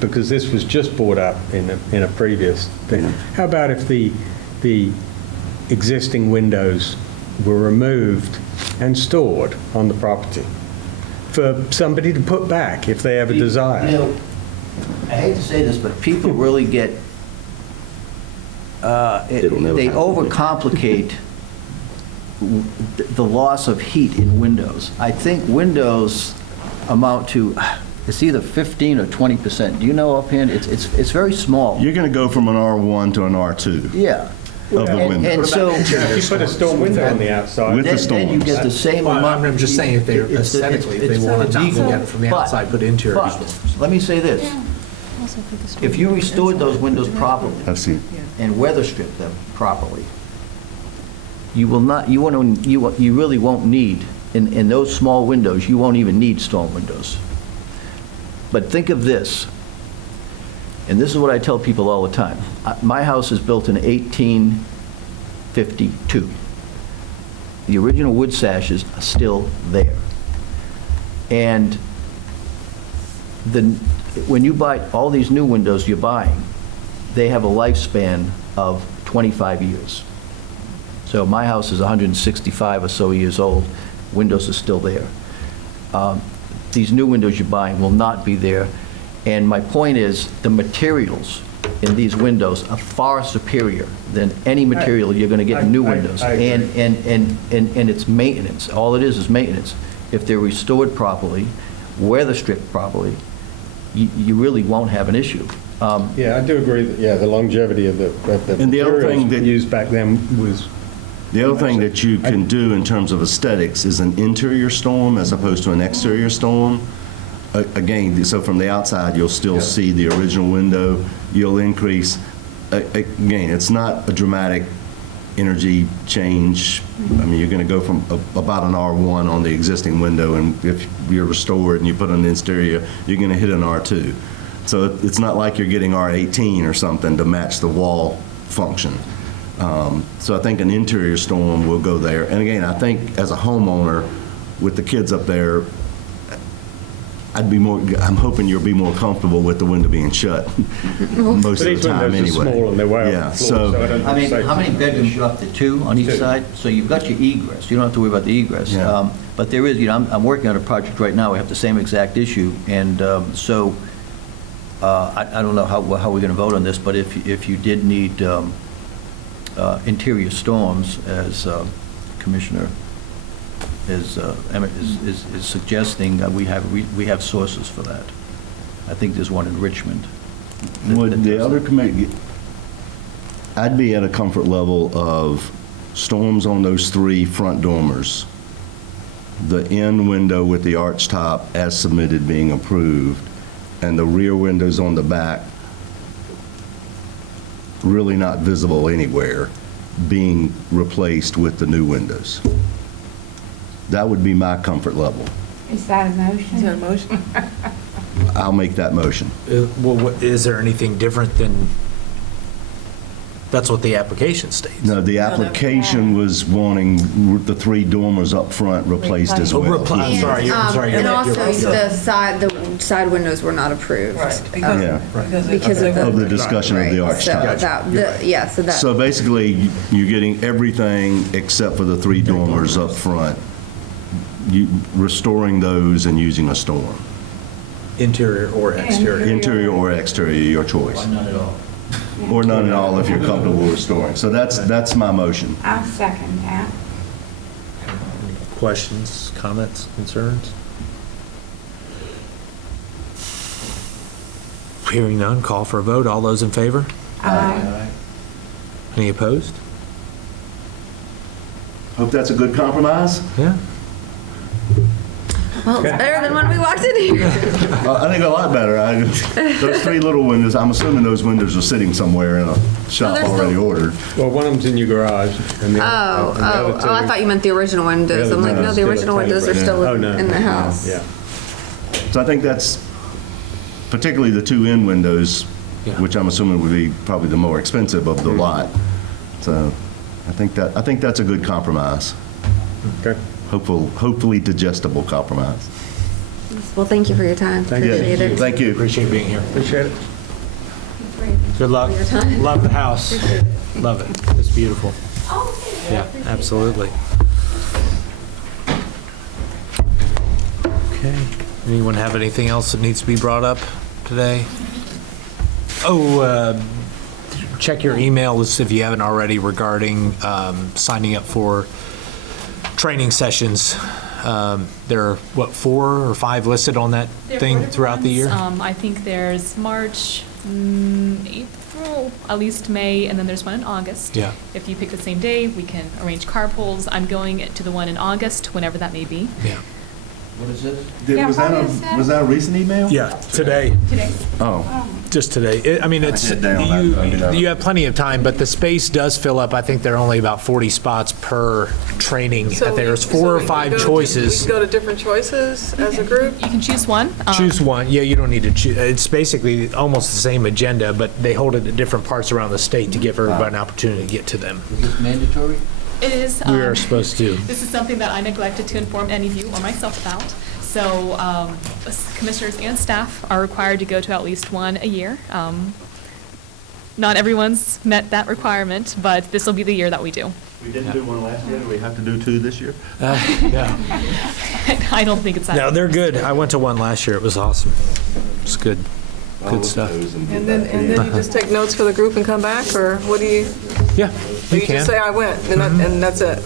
because this was just brought up in a previous thing, how about if the existing windows were removed and stored on the property for somebody to put back if they have a desire? I hate to say this, but people really get, they overcomplicate the loss of heat in windows. I think windows amount to, it's either 15 or 20%. Do you know offhand? It's very small. You're going to go from an R1 to an R2. Yeah. Of the window. And so, If you put a storm window on the outside. With the then you storms. get the same amount. I'm just saying if they're aesthetically, if they want to not look at it from the outside, put interior But, storms. let me say this. If you restored those windows properly I've seen. and weather stripped them properly, you really won't need, in those small windows, you won't even need storm windows. But think of this, and this is what I tell people all the time. My house is built in 1852. The original wood sashes are still there. And when you buy all these new windows you're buying, they have a lifespan of 25 years. So my house is 165 or so years old. Windows are still there. These new windows you're buying will not be there. And my point is, the materials in these windows are far superior than any material you're going to get in new windows. I agree. And it's maintenance. All it is maintenance. If they're restored properly, weather stripped properly, you really won't have an issue. Yeah, I do agree that, yeah, the longevity of the And the other thing materials that- used back then was, The other thing that you can do in terms of aesthetics is an interior storm as opposed to an exterior storm. Again, so from the outside, you'll still see the original window. You'll increase, again, it's not a dramatic energy change. I mean, you're going to go from about an R1 on the existing window, and if you're restored and you put an exterior, you're going to hit an R2. So it's not like you're getting R18 or something to match the wall function. So I think an interior storm will go there. And again, I think as a homeowner, with the kids up there, I'm hoping you'll be more comfortable with the window being shut most of the time anyway. These windows are small and they're way Yeah, off the floor, so I don't I mean, think how many bedrooms you up to? 2 on each Two. side? So you've got your egress. You don't have to worry about the egress. Yeah. But there is, I'm working on a project right now. We have the same exact issue. And so I don't know how we're going to vote on this, but if you did need interior storms, as Commissioner Emmett is suggesting, we have sources for that. I think there's one in Richmond. Would the other committee, I'd be at a comfort level of storms on those 3 front dormers, the end window with the arch top as submitted being approved, and the rear windows on the back really not visible anywhere being replaced with the new windows. That would be my comfort level. Is that a motion? Is that a motion? I'll make that motion. Well, is there anything different than, that's what the application states? No, the application was wanting the 3 dormers up front replaced as well. I'm sorry, I'm sorry. And you're also, right. the side windows were not approved. Yeah. Because Of the discussion of the arch So top. that, So basically, you're getting everything except for the 3 dormers up front. You restoring those and using a storm. Interior or exterior? Interior or exterior, your choice. None at all. Or none at all if you're comfortable restoring. So that's my motion. I'll second that. Any questions, comments, concerns? Hearing none, call for a vote. All those in favor? Aye. Any opposed? Hope that's a good compromise. Yeah. Well, it's better than when we walked in here. I think a lot better. Those 3 little windows, I'm assuming those windows are sitting somewhere in a shop they're already still- ordered. well, one of them's in your garage. And the other two- I thought you meant the original windows. The I'm like, other no, the still original at windows are 20%. still Oh, no. in the house. Yeah. So I think that's, particularly the 2 end windows, Yeah. which I'm assuming would be probably the more expensive of the lot. So I think that's a good compromise. Okay. Hopefully digestible compromise. Well, thank you for your time. Appreciate it. Thank you. Appreciate being here. Appreciate it. Good luck. For your time. Love the house. Love it. It's beautiful. Yeah, absolutely. Okay. Anyone have anything else that needs to be brought up today? Oh, check your emails if you haven't already regarding signing up for training sessions. There are, 4 or 5 listed on that There are thing 4 throughout the year? different ones. I think there's March, April, at least May, and then there's one in August. Yeah. If you pick the same day, we can arrange carpools. I'm going to the one in August, whenever that may be. Yeah. What is this? Yeah, what is that? Was that a recent email? Yeah, today. Today. Oh. Just today. I mean, it's, Head down. you have plenty of time, but the space does fill up. I think there are only about 40 spots per training. There's 4 or 5 choices. We can go to different choices as a group? You can choose one. Choose one. Yeah, you don't need to choose. It's basically almost the same agenda, but they hold it at different parts around the state to give everybody an opportunity to get to them. Is this mandatory? It is. We are supposed to. This is something that I neglected to inform any of you or myself about. So commissioners and staff are required to go to at least one a year. Not everyone's met that requirement, but this will be the year that we do. We didn't do one last year. Do we have to do 2 this year? No. I don't think it's that. No, they're good. I went to one last year. It was awesome. It's good. Good stuff. And then you just take notes for the group and come back, or what do you? Yeah, You you can. just say, I went, and that's it.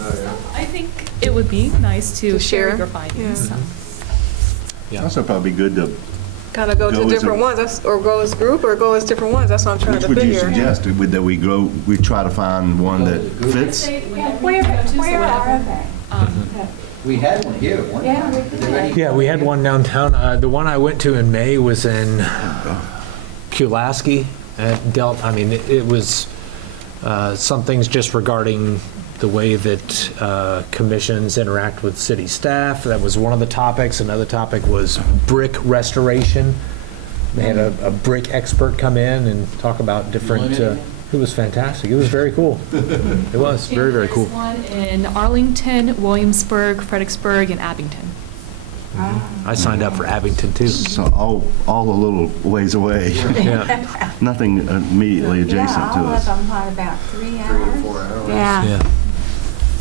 I think it would be nice to To share share? your findings. Yeah. Also probably good to, Kind of go Go to as a- different ones, or go as group, or go as different ones, that's what I'm trying which to would you figure. suggest? That we try to find one that fits? Where are they? We had one here at one time. Yeah, we had one downtown. The one I went to in May was in Pulaski. It was some things just regarding the way that commissions interact with city staff. That was one of the topics. Another topic was brick restoration. They had a brick expert come in and talk about different, it was fantastic. It was very cool. It was very, very cool. There's one in Arlington, Williamsburg, Fredericksburg, and Abington. I signed up for Abington too. So all a little ways away. Yeah. Nothing immediately adjacent Yeah, to all of us. them, what, about 3 hours? 3 to 4 hours. Yeah. Yeah.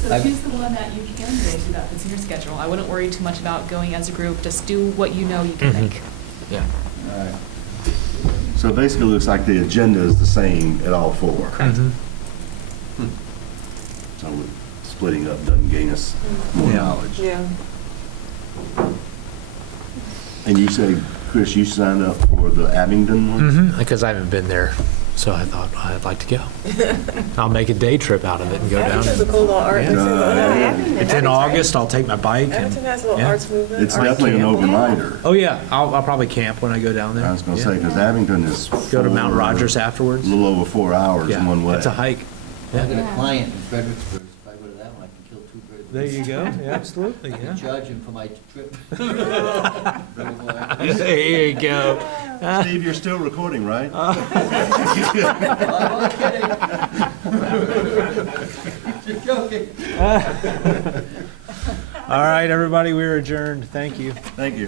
So choose the one that you can go to that fits in your schedule. I wouldn't worry too much about going as a group. Just do what you know you can make. Yeah. All right. So basically, it looks like the agenda is the same at all four. Mhm. So splitting up doesn't gain us more Yeah. knowledge. Yeah. And you say, Chris, you signed up for the Abingdon one? Because I haven't been there, so I thought I'd like to go. I'll make a day trip out of it and go down. Abington's a cool little art. It's in August. I'll take my bike. Abington And, has a little yeah. arts movement. It's art definitely an camp. overnighter. Oh yeah, I'll probably camp when I go down there. I was going to Yeah. say, because Abington is Go to Mount four- Rogers A afterwards. little over 4 hours Yeah, one way. it's a hike. I got Yeah. a client in Fredericksburg. If I go to that one, I can kill 2 birds. There you go. Yeah, absolutely. I Yeah. can charge him for my trip. There you go. Steve, you're still recording, right? I'm only kidding. Just joking. All right, everybody, we're adjourned. Thank you. Thank you.